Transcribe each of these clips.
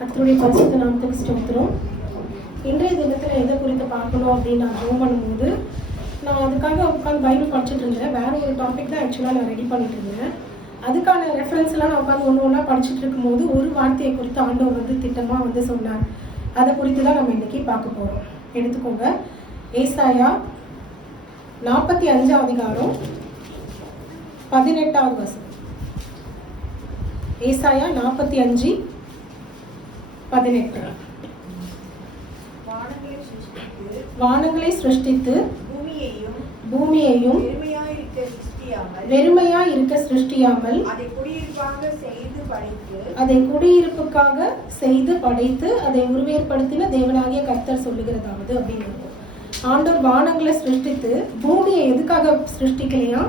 கர்த்தருடைய பரிசுத்த நாமத்துக்கு ஸ்தோத்திரம். இன்றைய தினத்தில் எதை குறித்து பார்க்கணும் அப்படின்னு நான் ஜோம் பண்ணும்போது நான் அதுக்காக உட்காந்து பைபிள் படிச்சுட்டு இருந்தேன். வேற ஒரு டாபிக் தான் ஆக்சுவலாக நான் ரெடி பண்ணிட்டு இருந்தேன். அதுக்கான ரெஃபரன்ஸ்லாம் நான் உட்காந்து ஒன்று ஒன்றா படிச்சுட்டு இருக்கும்போது ஒரு வார்த்தையை குறித்து ஆண்டவர் திட்டமாக சொன்னார். அதை குறித்து தான் நம்ம இன்னைக்கு பார்க்க போகிறோம். எடுத்துக்கோங்க, ஏசாயா 45 அதிகாரம் 18வது வசனம். ஏசாயா 45:18. வானங்களை சிருஷ்டித்து பூமியையும் வெறுமையா இருக்க சிருஷ்டியாமல் அதை குடியிருப்புக்காக செய்து படைத்து அதை உருவேற்படுத்தின தேவனாகிய கர்த்தர் சொல்லுகிறதாவது அப்படின்னு. ஆண்டவர் வானங்களை சிருஷ்டித்து பூமியை எதுக்காக சிருஷ்டிக்கலையா?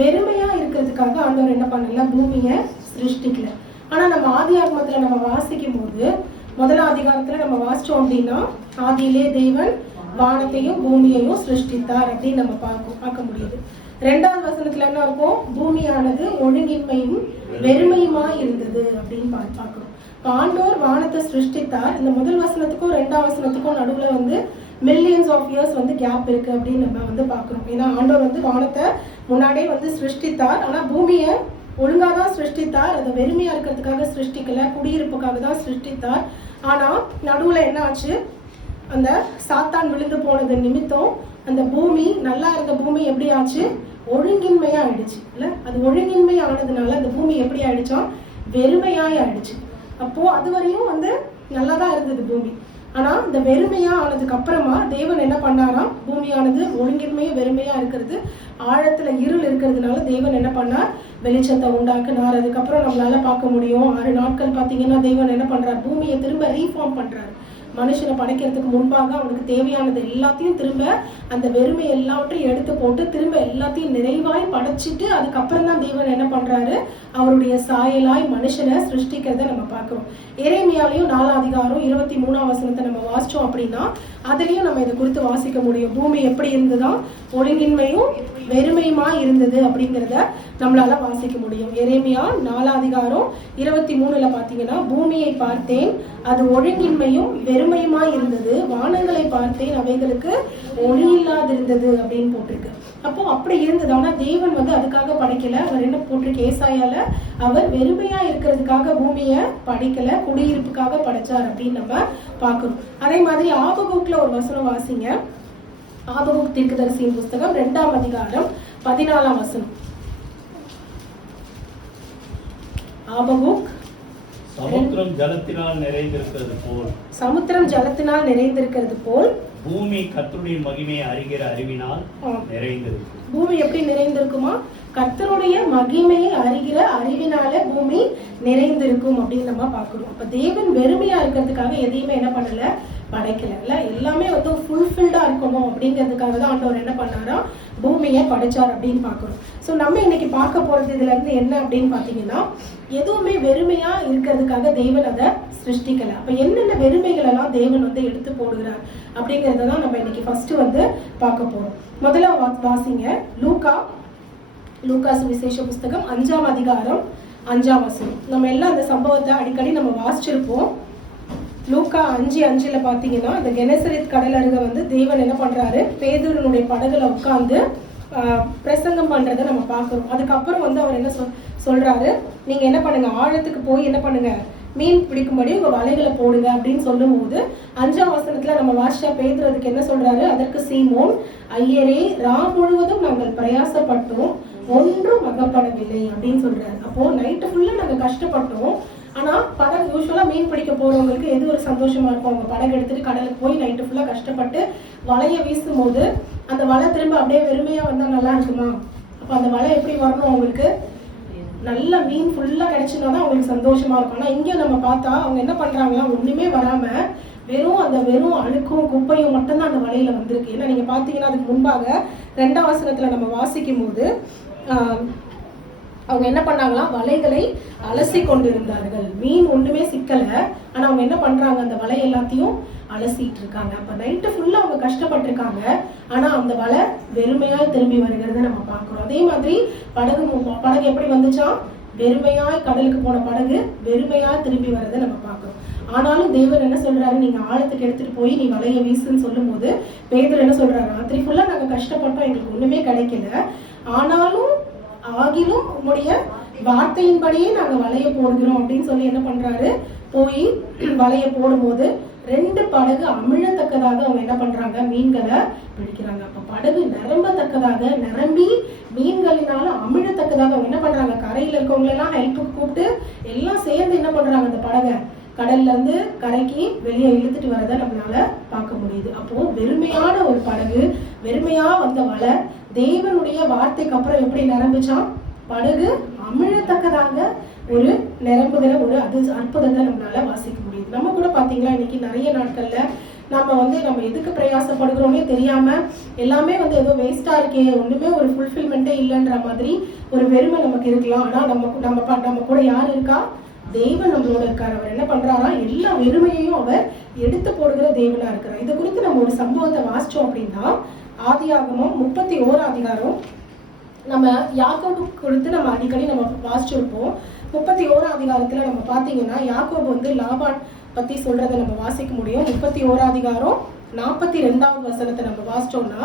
வெறுமையா இருக்கிறதுக்காக ஆண்டவர் என்ன பண்ணல, பூமியை சிருஷ்டிக்கல. ஆனா நம்ம ஆதி ஆகமத்துல நம்ம வாசிக்கும் போது முதலாம் அதிகாரத்துல நம்ம வாசிச்சோம் அப்படின்னா, ஆதியிலே தேவன் வானத்தையும் பூமியையும் சிருஷ்டித்தார் அப்படின்னு நம்ம பார்க்க முடியுது. 2வது வசனத்துல என்ன இருக்கும்? பூமியானது ஒழுங்கின்மையும் வெறுமையுமா இருந்தது அப்படின்னு பார்க்கிறோம். ஆண்டவர் வானத்தை சிருஷ்டித்தார். இந்த முதல் வசனத்துக்கும் 2ஆம் வசனத்துக்கும் நடுவுல மில்லியன்ஸ் ஆஃப் இயர்ஸ் கேப் இருக்கு அப்படின்னு நம்ம பார்க்கிறோம். ஏன்னா ஆண்டவர் வானத்தை முன்னாடியே சிருஷ்டித்தார். ஆனா பூமியை ஒழுங்காதான் சிருஷ்டித்தார். அதை வெறுமையா இருக்கிறதுக்காக சிருஷ்டிக்கல, குடியிருப்புக்காக தான் சிருஷ்டித்தார். ஆனா நடுவுல என்ன ஆச்சு? அந்த சாத்தான் விழுந்து போனது நிமித்தம் அந்த பூமி, நல்லா இருந்த பூமி எப்படி ஆச்சு? ஒழுங்கின்மையா ஆயிடுச்சு. இல்ல, அது ஒழுங்கின்மை ஆனதுனால அந்த பூமி எப்படி ஆயிடுச்சா? வெறுமையாய் ஆயிடுச்சு. அப்போ அது வரையும் நல்லாதான் இருந்தது பூமி. ஆனா இந்த வெறுமையா ஆனதுக்கு அப்புறமா தேவன் என்ன பண்ணாராம்? பூமியானது ஒழுங்கின்மையும் வெறுமையா இருக்கிறது, ஆழத்துல இருள் இருக்கிறதுனால தேவன் என்ன பண்ணார்? வெளிச்சத்தை உண்டாக்குனார். அதுக்கப்புறம் நம்மளால பார்க்க முடியும். 6 நாட்கள் பாத்தீங்கன்னா தேவன் என்ன பண்றார்? பூமியை திரும்ப ரீஃபார்ம் பண்றாரு. மனுஷனை படைக்கிறதுக்கு முன்பாக அவனுக்கு தேவையானது எல்லாத்தையும் திரும்ப அந்த வெறுமை எல்லாவற்றையும் எடுத்து போட்டு திரும்ப எல்லாத்தையும் நிறைவாய் படைச்சிட்டு அதுக்கப்புறம் தான் தேவன் என்ன பண்றாரு? அவருடைய சாயலாய் மனுஷனை சிருஷ்டிக்கிறத நம்ம பார்க்கிறோம். எரேமியாலையும் 4ஆம் அதிகாரம் 23ஆம் வசனத்தை நம்ம வாசிச்சோம் அப்படின்னா அதுலயும் நம்ம இதை குறித்து வாசிக்க முடியும். பூமி எப்படி இருந்ததுதான்? ஒழுங்கின்மையும் வெறுமையுமா இருந்தது அப்படிங்கிறத நம்மளால வாசிக்க முடியும். எரேமியா 4ஆம் அதிகாரம் 23ல பாத்தீங்கன்னா, பூமியை பார்த்தேன், அது ஒழுங்கின்மையும் வெறுமையுமா இருந்தது, வானங்களை பார்த்தேன், அவைகளுக்கு ஒளி இல்லாதிருந்தது அப்படின்னு போட்டிருக்கு. அப்போ அப்படி இருந்தது. ஆனா தேவன் அதுக்காக படைக்கல. அவர் என்ன போட்டிருக்கு? ஏசாயால அவர் வெறுமையா இருக்கிறதுக்காக பூமியை படைக்கல, குடியிருப்புக்காக படைச்சார் அப்படின்னு நம்ம பார்க்கிறோம். அதே மாதிரி ஆபகுக்ல ஒரு வசனம் வாசிங்க. ஆபகுக் தீர்க்கதரிசியின் புஸ்தகம் 2ஆம் அதிகாரம் 14ஆம் வசனம். ஆபகுக், சமுத்திரம் ஜலத்தினால் நிறைந்திருக்கிறது போல் பூமி கர்த்தருடைய மகிமையை அறிகிற அறிவினால் நிறைந்திருக்கு. பூமி எப்படி நிறைந்திருக்குமா? கர்த்தருடைய மகிமையை அறிகிற அறிவினால பூமி நிறைந்திருக்கும் அப்படின்னு நம்ம பார்க்கிறோம். அப்ப தேவன் வெறுமையா இருக்கிறதுக்காக எதையுமே என்ன பண்ணல, படைக்கல. எல்லாமே ஃபுல்ஃபில்டா இருக்கணும் அப்படிங்கிறதுக்காக தான் ஆண்டவர் என்ன பண்ணாரா? பூமியை படைச்சார் அப்படின்னு பார்க்கிறோம். ஸோ நம்ம இன்னைக்கு பார்க்க போறது இதுல இருந்து என்ன அப்படின்னு பாத்தீங்கன்னா, எதுவுமே வெறுமையா இருக்கிறதுக்காக தேவன் அதை சிருஷ்டிக்கல. அப்ப என்னென்ன வெறுமைகள் எல்லாம் தேவன் எடுத்து போடுகிறார் அப்படிங்கறத தான் நம்ம இன்னைக்கு ஃபர்ஸ்ட் பார்க்க போறோம். முதல்ல வாசிங்க, லூக்கா சுவிசேஷ புஸ்தகம் 5ஆம் அதிகாரம் 5ஆம் வசனம். நம்ம எல்லாம் அந்த சம்பவத்தை அடிக்கடி நம்ம வாசிச்சிருப்போம். லூக்கா 5:5 பாத்தீங்கன்னா, இந்த கெனசரேத் கடல் அருகே தேவன் என்ன பண்றாரு? பேதுருனுடைய படகுல உட்கார்ந்து பிரசங்கம் பண்றதை நம்ம பார்க்கிறோம். அதுக்கப்புறம் அவர் என்ன சொல்றாரு? நீங்க என்ன பண்ணுங்க, ஆழத்துக்கு போய் என்ன பண்ணுங்க, மீன் பிடிக்கும்படி உங்க வலைகளை போடுங்க அப்படின்னு சொல்லும் போது 5ஆம் வசனத்துல நம்ம வாசிச்சா பேதுரு அதுக்கு என்ன சொல்றாரு? அதற்கு சீமோன், ஐயரே, முழுவதும் நாங்கள் பிரயாசப்பட்டோம், ஒன்றும் அகப்படவில்லை அப்படின்னு சொல்றாரு. அப்போ நைட்டு ஃபுல்லா நாங்க கஷ்டப்பட்டோம். ஆனா படகு, யூஸ்வலா மீன் பிடிக்க போறவங்களுக்கு எது ஒரு சந்தோஷமா இருக்கும்? அவங்க படகு எடுத்துட்டு கடலுக்கு போய் நைட்டு ஃபுல்லா கஷ்டப்பட்டு வலையை வீசும் போது அந்த வலை திரும்ப அப்படியே வெறுமையா வந்தா நல்லா இருக்குமா? அப்ப அந்த வலை எப்படி வரணும்? அவங்களுக்கு நல்ல மீன் ஃபுல்லா கிடைச்சுனாதான் அவங்களுக்கு சந்தோஷமா இருக்கும். ஆனா இங்க நம்ம பார்த்தா அவங்க என்ன பண்றாங்கன்னா, ஒண்ணுமே வராம வெறும் அழுக்கும் குப்பையும் மட்டும்தான் அந்த வலையில வந்திருக்கு. ஏன்னா நீங்க பாத்தீங்கன்னா அதுக்கு முன்பாக 2ஆம் வசனத்துல நம்ம வாசிக்கும் போது அவங்க என்ன பண்ணாங்களாம்? வலைகளை அலசி கொண்டிருந்தார்கள். மீன் ஒண்ணுமே சிக்கல. ஆனா அவங்க என்ன பண்றாங்க? அந்த வலை எல்லாத்தையும் அலசிட்டு இருக்காங்க. அப்ப நைட்டு ஃபுல்லா அவங்க கஷ்டப்பட்டிருக்காங்க. ஆனா அந்த வலை வெறுமையா திரும்பி வருகிறத நம்ம பார்க்கிறோம். அதே மாதிரி படகு எப்படி வந்துச்சா? வெறுமையாய் கடலுக்கு போன படகு வெறுமையாய் திரும்பி வரதை நம்ம பார்க்கிறோம். ஆனாலும் தேவன் என்ன சொல்றாரு, நீங்க ஆழத்துக்கு எடுத்துட்டு போய் நீ வலைய வீசுன்னு சொல்லும் போது பேதுரு என்ன சொல்றாரு, ராத்திரி ஃபுல்லா நாங்க கஷ்டப்பட்டோம், எங்களுக்கு ஒண்ணுமே கிடைக்கல, ஆனாலும் ஆகிலும் உங்களுடைய வார்த்தையின்படியே நாங்க வலைய போடுகிறோம் அப்படின்னு சொல்லி என்ன பண்றாரு, போய் வலைய போடும்போது 2 படகு அமிழத்தக்கதாக அவங்க என்ன பண்றாங்க, மீன்களை பிடிக்கிறாங்க. அப்ப படகு நிரம்பத்தக்கதாக, நிரம்பி மீன்களினால அமிழத்தக்கதாக அவங்க என்ன பண்றாங்க, கரையில இருக்கவங்க எல்லாம் ஹெல்ப்புக்கு கூப்பிட்டு எல்லாம் சேர்ந்து என்ன பண்றாங்க, அந்த படகை கடல்ல இருந்து கரைக்கு வெளியே இழுத்துட்டு வரதை நம்மளால பார்க்க முடியுது. அப்போ வெறுமையான ஒரு படகு, வெறுமையா வந்த வலை தேவனுடைய வார்த்தைக்கு அப்புறம் எப்படி நிரம்பிச்சான், படகு அமிழத்தக்கதாக ஒரு நிரம்புகிற ஒரு அற்புதத்தை நம்மளால வாசிக்க முடியுது. நம்ம கூட பாத்தீங்களா, இன்னைக்கு நிறைய நாட்கள்ல நம்ம எதுக்கு பிரயாசப்படுகிறோமே தெரியாம எல்லாமே ஏதோ வேஸ்டா இருக்கே, ஒண்ணுமே ஒரு ஃபுல்ஃபில்மெண்ட்டே இல்லைன்ற மாதிரி ஒரு வெறுமை நமக்கு இருக்கலாம். ஆனா நம்ம கூட யார் இருக்கா, தேவன் நம்மளோட இருக்காரு. அவர் என்ன பண்றாரா, எல்லா வெறுமையையும் அவர் எடுத்து போடுகிற தேவனா இருக்கிறார். இதை குறித்து நம்ம ஒரு சம்பவத்தை வாசிச்சோம் அப்படின்னா, ஆதியாகமம் 31 அதிகாரம் நம்ம யாக்கோபு கொடுத்து நம்ம அடிக்கடி நம்ம வாசிச்சிருப்போம். 31 அதிகாரத்துல நம்ம பாத்தீங்கன்னா யாக்கோபு லாபான் பத்தி சொல்றதை நம்ம வாசிக்க முடியும். 31 அதிகாரம் 42வது வசனத்தை நம்ம வாசிச்சோம்னா,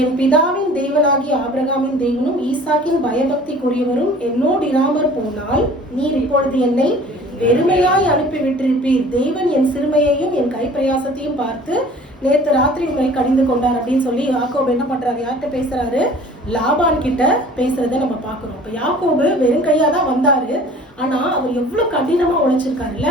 என் பிதாவின் தேவனாகிய ஆபிரகாமின் தேவனும் ஈசாக்கின் பயபக்திக்குரியவரும் என்னோடு இராமற் போனால் நீர் இப்பொழுது என்னை வெறுமையாய் அனுப்பி விட்டிருப்பீர். தேவன் என் சிறுமையையும் என் கைப்பிரயாசத்தையும் பார்த்து நேற்று ராத்திரி உங்களை கடிந்து கொண்டார் அப்படின்னு சொல்லி யாக்கோபு என்ன பண்றாரு, யார்கிட்ட பேசுறாரு, லாபான் கிட்ட பேசுறதை நம்ம பாக்குறோம். இப்ப யாக்கோபு வெறும் கையா தான் வந்தாரு, ஆனா அவர் எவ்வளவு கடினமா உழைச்சிருக்காருல்ல.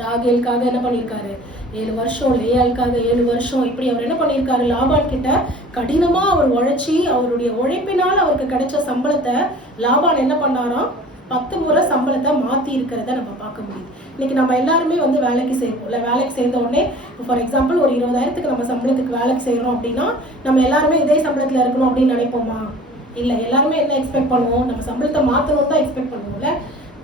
ராகேலுக்காக என்ன பண்ணிருக்காரு 7 வருஷம், லேயாளுக்காக 7 வருஷம், இப்படி அவர் என்ன பண்ணிருக்காரு, லாபான் கிட்ட கடினமா அவர் உழைச்சி அவருடைய உழைப்பினால் அவருக்கு கிடைச்ச சம்பளத்தை லாபான் என்ன பண்ணாராம், 10 முறை சம்பளத்தை மாத்தி இருக்கிறத நம்ம பார்க்க முடியுது. இன்னைக்கு நம்ம எல்லாருமே வேலைக்கு சேர்ப்போம்ல, வேலைக்கு சேர்ந்த உடனே ஃபார் எக்ஸாம்பிள் ஒரு 20,000க்கு நம்ம சம்பளத்துக்கு வேலைக்கு செய்யறோம் அப்படின்னா நம்ம எல்லாருமே இதே சம்பளத்துல இருக்கணும் அப்படின்னு நினைப்போமா? இல்ல, எல்லாருமே என்ன எக்ஸ்பெக்ட் பண்ணுவோம், நம்ம சம்பளத்தை மாத்தணும் தான் எக்ஸ்பெக்ட் பண்ணுவோம்ல.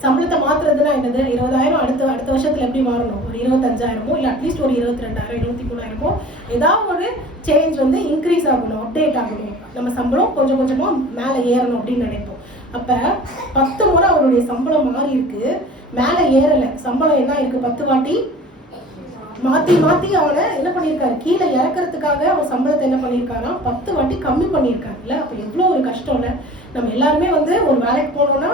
சம்பளத்தை மாத்துறதுன்னா என்னது, 20,000 அடுத்த வருஷத்துல எப்படி மாறணும், ஒரு 25,000மோ இல்ல அட்லீஸ்ட் ஒரு 22,000 23,000மோ ஏதாவது ஒரு சேஞ்ச் இன்க்ரீஸ் ஆகணும், அப்டேட் ஆகணும், நம்ம சம்பளம் கொஞ்சம் கொஞ்சமா மேல ஏறணும் அப்படின்னு நினைப்போம். அப்ப 10 முறை அவருடைய சம்பளம் மாறி இருக்கு, மேல ஏறல, சம்பளம் என்ன இருக்கு, 10 வாட்டி மாத்தி மாத்தி அவனை என்ன பண்ணிருக்காரு, கீழே இறக்குறதுக்காக அவன் சம்பளத்தை என்ன பண்ணிருக்காரா 10 வாட்டி கம்மி பண்ணிருக்காருல்ல. அப்ப எவ்வளவு ஒரு கஷ்டம் இல்ல. நம்ம எல்லாருமே ஒரு வேலைக்கு போனோம்னா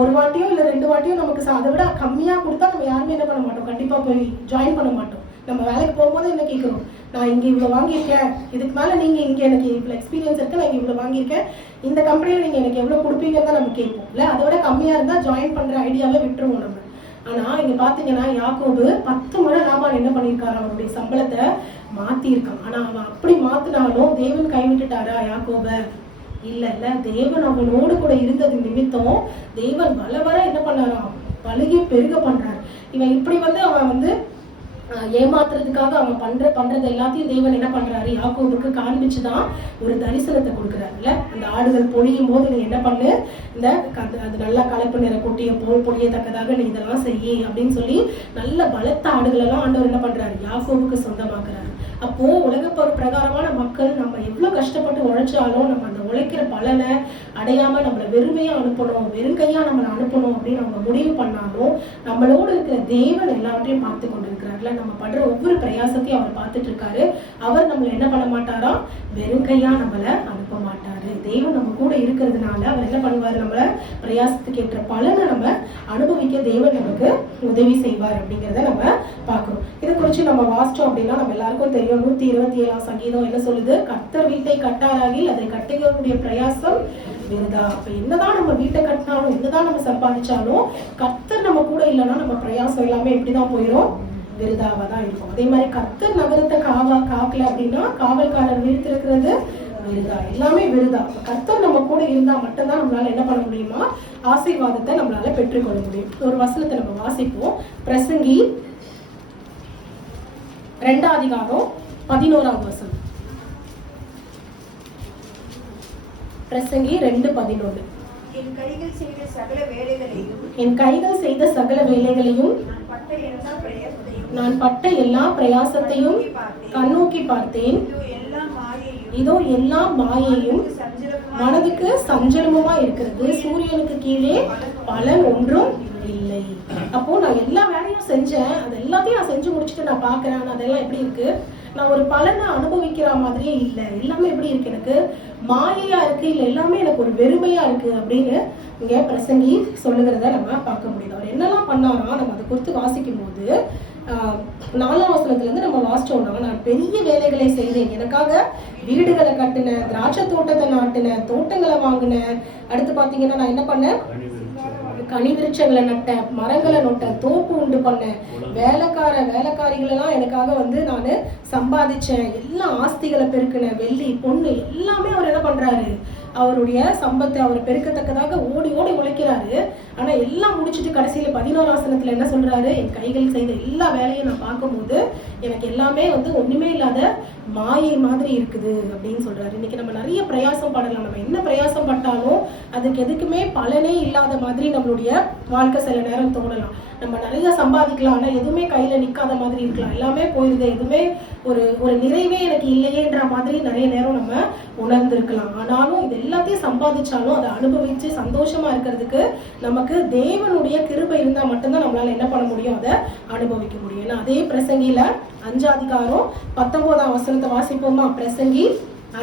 ஒரு வாட்டியோ இல்ல 2 வாட்டியோ நமக்கு அதை விட கம்மியா கொடுத்தா நம்ம யாருமே என்ன பண்ண மாட்டோம், கண்டிப்பா போய் ஜாயின் பண்ண மாட்டோம். நம்ம வேலைக்கு போகும்போது என்ன கேட்கிறோம், நான் இங்க இவ்வளவு வாங்கியிருக்கேன், இதுக்கு மேல நீங்க இங்க எனக்கு இவ்வளவு எக்ஸ்பீரியன்ஸ் இருக்கு, நான் இவ்வளவு வாங்கியிருக்கேன், இந்த கம்பெனியில நீங்க எனக்கு எவ்வளவு கொடுப்பீங்கன்னு தான் நம்ம கேட்போம் இல்ல. அதோட கம்மியா இருந்தா ஜாயின் பண்ற ஐடியாவே விட்டுருவோம் நம்ம. ஆனா இங்க பாத்தீங்கன்னா யாக்கோபு 10 முறை லாபான் என்ன பண்ணிருக்காரு, அவருடைய சம்பளத்தை மாத்தி இருக்கான். ஆனா அவன் அப்படி மாத்தினாலும் தேவன் கைவிட்டுட்டாரா யாக்கோப? இல்ல இல்ல, தேவன் அவனோடு கூட இருந்தது நிமித்தம் தேவன் வர என்ன பண்ணாராம், பழுகி பெருக பண்றாரு. இவன் இப்படி அவன் ஏமாத்துறதுக்காக அவன் பண்றது எல்லாத்தையும் தேவன் என்ன பண்றாரு, யாக்கோபுக்கு காண்பிச்சுதான் ஒரு தரிசனத்தை கொடுக்குறாருல்ல. அந்த ஆடுகள் பொழியும் போது நீ என்ன பண்ணு, இந்த அது நல்லா கலப்பு நிற கொட்டிய போல் பொழியத்தக்கதாக நீ இதெல்லாம் செய்ய அப்படின்னு சொல்லி நல்ல பலத்த ஆடுகள் எல்லாம் ஆண்டவர் என்ன பண்றாரு, யாக்கோபுக்கு சொந்தமாக்குறாரு. அப்போ உலக பிரகாரமான மக்கள் நம்ம எவ்வளவு கஷ்டப்பட்டு உழைச்சாலும் நம்ம அந்த உழைக்கிற பலனை அடையாம நம்மளை வெறுமையா அனுப்பணும், வெறுங்கையா நம்மளை அனுப்பணும் அப்படின்னு அவங்க முடிவு பண்ணாலும் நம்மளோடு இருக்கிற தேவன் எல்லாவற்றையும் பார்த்து கொண்டிருக்கிறார்ல. நம்ம படுற ஒவ்வொரு பிரயாசத்தையும் அவர் பார்த்துட்டு இருக்காரு. அவர் நம்மளை என்ன பண்ண மாட்டாரா, வெறுங்கையா நம்மளை அனுப்ப மாட்டாரு. தேவன் நம்ம கூட இருக்கிறதுனால அவர் என்ன பண்ணுவாரு, நம்மள பிரயாசத்துக்கு ஏற்ற பலனை நம்ம அனுபவிக்க தேவன் நமக்கு உதவி செய்வார் அப்படிங்கிறத நம்ம பார்க்கிறோம். இதை குறிச்சு நம்ம வாசிச்சோம் அப்படின்னா நம்ம எல்லாருக்கும் தெரியும். 127 சங்கீதம் என்ன சொல்லுது, கர்த்தர் வீட்டை கட்டாராகில் அதை கட்டுகிறவருடைய பிரயாசம் விருதா. அப்ப என்னதான் நம்ம வீட்டை கட்டினாலும் என்னதான் நம்ம சம்பாதிச்சாலும் கர்த்தர் நம்ம கூட இல்லைன்னா நம்ம பிரயாசம் எல்லாமே எப்படிதான் போயிடும், விருதாவா தான் இருக்கும். அதே மாதிரி கர்த்தர் நகரத்தை காக்கல அப்படின்னா காவல்காரர் வீழ்த்திருக்கிறது விருதா, எல்லாமே விருதா. கர்த்தர் நம்ம கூட இருந்தா மட்டும்தான் நம்மளால என்ன பண்ண முடியுமா, ஆசீர்வாதத்தை நம்மளால பெற்றுக்கொள்ள முடியும். ஒரு வசனத்தை நம்ம வாசிப்போம். பிரசங்கி 2 அதிகாரம் 11வது வசனம். பிரசங்கி 2:11. என் கைகள் செய்த சகல வேலைகளையும் நான் பட்ட எல்லா பிரயாசத்தையும் கண்ணோக்கி பார்த்தேன். இதோ எல்லா மாயையும் மனதுக்கு சஞ்சலமுமா இருக்கிறது, சூரியனுக்கு கீழே பலன் ஒன்றும் இல்லை. அப்போ நான் எல்லா வேலையும் செஞ்சேன், அது எல்லாத்தையும் நான் செஞ்சு முடிச்சுட்டு நான் பாக்குறேன், அதெல்லாம் எப்படி இருக்கு, நான் ஒரு பலனை அனுபவிக்கிற மாதிரியே இல்லை, எல்லாமே எப்படி இருக்கு, எனக்கு மாயையா இருக்கு, இல்லை எல்லாமே எனக்கு ஒரு வெறுமையா இருக்கு அப்படின்னு இங்க பிரசங்கி சொல்லுகிறத நம்ம பார்க்க முடியுது. அவர் என்னெல்லாம் பண்ணாரா நம்ம அதை குறித்து வாசிக்கும் போது 4ஆம் வசனத்துல இருந்து நம்ம வாசிச்சோம்னா, நான் பெரிய வேலைகளை செய்தேன், எனக்காக வீடுகளை கட்டினேன், திராட்சை தோட்டத்தை நாட்டினேன், தோட்டங்களை வாங்கினேன், அடுத்து பாத்தீங்கன்னா நான் என்ன பண்ணேன், கனி விருட்சங்களை நட்டேன், மரங்களை நட்டேன், தோப்பு உண்டு பண்ணேன், வேலைக்காரிகளெல்லாம் எனக்காக நான் சம்பாதிச்சேன், எல்லா ஆஸ்திகளை பெருக்கினேன், வெள்ளி பொண்ணு எல்லாமே அவர் என்ன பண்றாரு, அவருடைய சம்பத்தை அவர் பெருக்கத்தக்கதாக ஓடி ஓடி உழைக்கிறாரு. ஆனா எல்லாம் முடிச்சுட்டு கடைசியில 11ஆம் வசனத்துல என்ன சொல்றாரு, என் கைகள் செய்த எல்லா வேலையும் நான் பார்க்கும்போது எனக்கு எல்லாமே ஒண்ணுமே இல்லாத மாயை மாதிரி இருக்குது அப்படின்னு சொல்றாரு. இன்னைக்கு நம்ம நிறைய பிரயாசம் படலாம், நம்ம என்ன பிரயாசம் பட்டாலும் அதுக்கு எதுக்குமே பலனே இல்லாத மாதிரி நம்மளுடைய வாழ்க்கை சில நேரம் தோணலாம். நம்ம நிறைய சம்பாதிக்கலாம், ஆனா எதுவுமே கையில நிக்காத மாதிரி இருக்கலாம், எல்லாமே போயிருது, எதுவுமே ஒரு நிறைவே எனக்கு இல்லையேன்ற மாதிரி நிறைய நேரம் நம்ம உணர்ந்திருக்கலாம். ஆனாலும் இது எல்லாத்தையும் சம்பாதிச்சாலும் அதை அனுபவிச்சு சந்தோஷமா இருக்கிறதுக்கு நமக்கு தேவனுடைய கிருபை இருந்தா மட்டும்தான் நம்மளால என்ன பண்ண முடியும், அதை அனுபவிக்க முடியும். ஏன்னா அதே பிரசங்கில 5ஆம் அதிகாரம் 19ஆம் வசனத்தை வாசிப்போமா, பிரசங்கி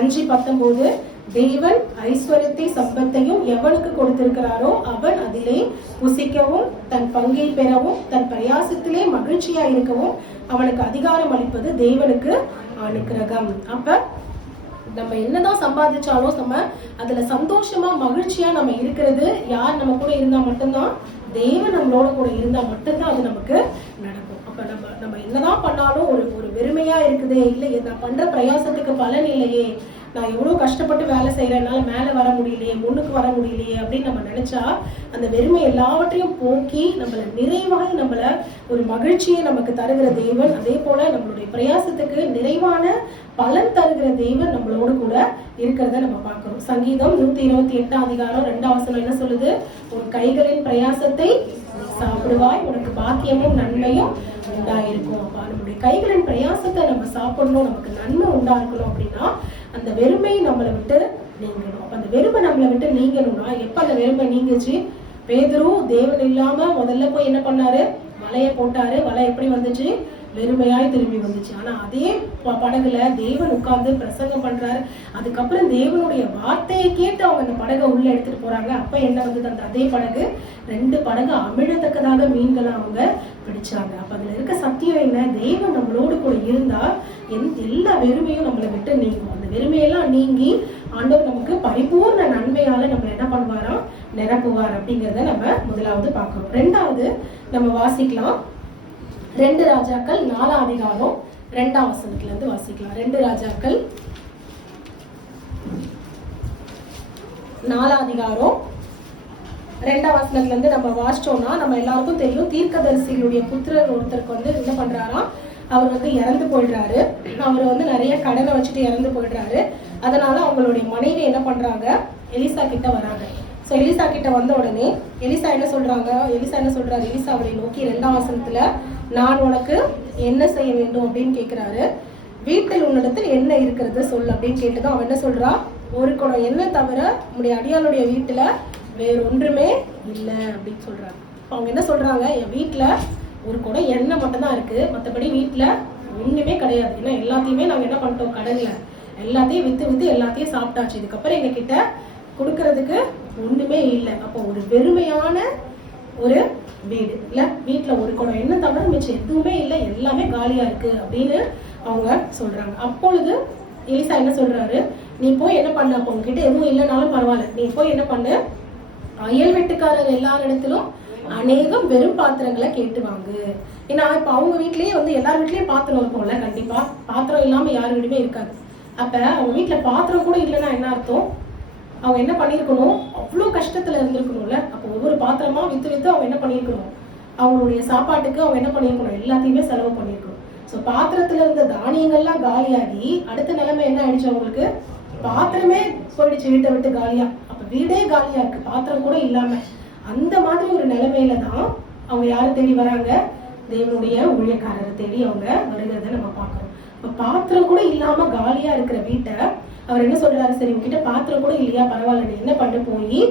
5:19, தேவன் ஐஸ்வர்யத்தை சம்பத்தையும் எவனுக்கு கொடுத்திருக்கிறாரோ அவன் அதிலே புசிக்கவும் தன் பங்கை பெறவும் தன் பிரயாசத்திலே மகிழ்ச்சியா இருக்கவும் அவனுக்கு அதிகாரம் அளிப்பது தேவனுக்கு அனுக்கிரகம். அப்ப நம்ம என்னதான் சம்பாதிச்சாலும் நம்ம அதுல சந்தோஷமா மகிழ்ச்சியா நம்ம இருக்கிறது யார் நம்ம கூட இருந்தா மட்டும்தான், தேவன் நம்மளோட கூட இருந்தா மட்டும்தான் அது நமக்கு நடக்கும். அப்ப நம்ம என்னதான் பண்ணாலும் ஒரு வெறுமையா இருக்குதே, இல்லை நான் பண்ற பிரயாசத்துக்கு பலன் இல்லையே, நான் எவ்வளவு கஷ்டப்பட்டு வேலை செய்யறதுனால மேல வர முடியலையே, முன்னுக்கு வர முடியலையே அப்படின்னு நம்ம நினைச்சா அந்த வெறுமை எல்லாவற்றையும் போக்கி நம்மள நிறைவாக நம்மள ஒரு மகிழ்ச்சியை நமக்கு தருகிற தேவன், அதே போல நம்மளுடைய பிரயாசத்துக்கு நிறைவான பலன் தருகிற தேவன் நம்மளோடு கூட இருக்கிறத நம்ம பார்க்கிறோம். சங்கீதம் 128ஆம் அதிகாரம் 2ஆம் வசனம் என்ன சொல்லுது, உன் கைகளின் பிரயாசத்தை சாப்பிடுவாய், உனக்கு பாக்கியமும் நன்மையும் உண்டாயிருக்கும். அப்ப நம்மளுடைய கைகளின் பிரயாசத்தை நம்ம சாப்பிடணும், நமக்கு நன்மை உண்டாஇருக்கணும் அப்படின்னா அந்த வெறுமை நம்மளை விட்டு நீங்கணும். அப்ப அந்த வெறுமை நம்மளை விட்டு நீங்கணும்னா எப்ப அந்த வெறுமை நீங்குச்சு, பேதுரு தேவன் இல்லாம முதல்ல போய் என்ன பண்ணாரு, வலைய போட்டாரு, வலை எப்படி வந்துச்சு, வெறுமையாய் திரும்பி வந்துச்சு. ஆனா அதே படகுல தேவன் உட்கார்ந்து பிரசங்கம் பண்றாரு, அதுக்கப்புறம் தேவனுடைய வார்த்தையை கேட்டு அவங்க அந்த படகை உள்ள எடுத்துட்டு போறாங்க. அப்ப என்ன வந்தது, அந்த அதே படகு 2 படகு அமிழத்தக்கதாக மீன்களை அவங்க பிடிச்சாங்க. அப்ப அதுல இருக்க சத்தியம் என்ன, தேவன் நம்மளோடு கூட இருந்தா எல்லா வெறுமையும் நம்மளை விட்டு நீங்கும். அந்த வெறுமையெல்லாம் நீங்கி ஆண்டவர் நமக்கு பரிபூர்ண நன்மையால நம்ம என்ன பண்ணுவாராம், நிரப்புவார் அப்படிங்கிறத நம்ம முதலாவது பார்க்கணும். 2வது நம்ம வாசிக்கலாம் 2 ராஜாக்கள் 4ஆம் அதிகாரம் 2ஆம் வசனத்துல இருந்து வாசிக்கலாம். 2 ராஜாக்கள் 4ஆம் அதிகாரம் 2ஆம் வசனத்துல இருந்து நம்ம வாசிச்சோம்னா நம்ம எல்லாருக்கும் தெரியும், தீர்க்கதரிசிகளுடைய புத்திரர் ஒருத்தருக்கு என்ன பண்றாராம், அவர் இறந்து போயிடுறாரு. அவர் நிறைய கடனை வச்சுட்டு இறந்து போயிடுறாரு. அதனால அவங்களுடைய மனைவி என்ன பண்றாங்க, எலிசா கிட்ட வராங்க. ஸோ எலிசா கிட்ட வந்த உடனே எலிசா என்ன சொல்றாரு, எலிசா அவரை நோக்கி 2ஆம் வசனத்துல நான் உனக்கு என்ன செய்ய வேண்டும் அப்படின்னு கேட்கிறாரு. வீட்டில் உன்னிடத்தில் என்ன இருக்கிறது சொல் அப்படின்னு கேட்டுதான் அவன் என்ன சொல்றா, ஒரு குடம் எண்ணெய் தவிர உங்களுடைய அடியாளுடைய வீட்டுல வேற ஒன்றுமே இல்லை அப்படின்னு சொல்றாங்க. அவங்க என்ன சொல்றாங்க, என் வீட்டுல ஒரு குடம் எண்ணெய் மட்டும் தான் இருக்கு, மற்றபடி வீட்டுல ஒண்ணுமே கிடையாது. ஏன்னா எல்லாத்தையுமே நாங்க என்ன பண்ணிட்டோம், கடல்ல எல்லாத்தையும் வித்து எல்லாத்தையும் சாப்பிட்டாச்சு, இதுக்கப்புறம் எங்க கிட்ட கொடுக்கறதுக்கு ஒண்ணுமே இல்லை. அப்போ ஒரு வெறுமையான ஒரு வீடு இல்ல, வீட்டுல ஒரு குடம் எண்ணெய் தவிர மிச்சம் எதுவுமே இல்லை, எல்லாமே காலியா இருக்கு அப்படின்னு அவங்க சொல்றாங்க. அப்பொழுது எலிசா என்ன சொல்றாரு, நீ போய் என்ன பண்ண, அப்போ உங்ககிட்ட எதுவும் இல்லைனாலும் பரவாயில்ல, நீ போய் என்ன பண்ணு, அயல் வெட்டுக்காரர் எல்லாரிடத்திலும் அநேகம் வெறும் பாத்திரங்களை கேட்டு வாங்கு. ஏன்னா இப்ப அவங்க வீட்லயே எல்லார் வீட்லயும் பாத்திரம் இருக்கும்ல, கண்டிப்பா பாத்திரம் இல்லாம யார் வீடுமே இருக்காது. அப்ப அவங்க வீட்டுல பாத்திரம் கூட இல்லைன்னா என்ன அர்த்தம், அவங்க என்ன பண்ணிருக்கணும், அவ்வளவு கஷ்டத்துல இருந்திருக்கணும்ல. அப்போ ஒவ்வொரு பாத்திரமா வித்து அவங்க என்ன பண்ணிருக்கணும், அவங்களுடைய சாப்பாட்டுக்கு அவங்க என்ன பண்ணிருக்கணும், எல்லாத்தையுமே செலவு பண்ணிருக்கணும். ஸோ பாத்திரத்துல இருந்த தானியங்கள்லாம் காலியாகி அடுத்த நிலைமை என்ன ஆயிடுச்சு, அவங்களுக்கு பாத்திரமே போயிடுச்சு, வீட்டை விட்டு காலியா. அப்ப வீடே காலியா இருக்கு, பாத்திரம் கூட இல்லாம. அந்த மாதிரி ஒரு நிலைமையில தான் அவங்க யாரை தேடி வராங்க, தேவனுடைய ஊழியக்காரரை தேடி அவங்க வருகிறத நம்ம பார்க்கிறோம். இப்ப பாத்திரம் கூட இல்லாம காலியா இருக்கிற வீட்டை அவர் என்ன சொல்றாரு, சரி உங்ககிட்ட பாத்திரம் கூட இல்லையா, பரவாயில்ல, நீ என்ன பண்ண, போய்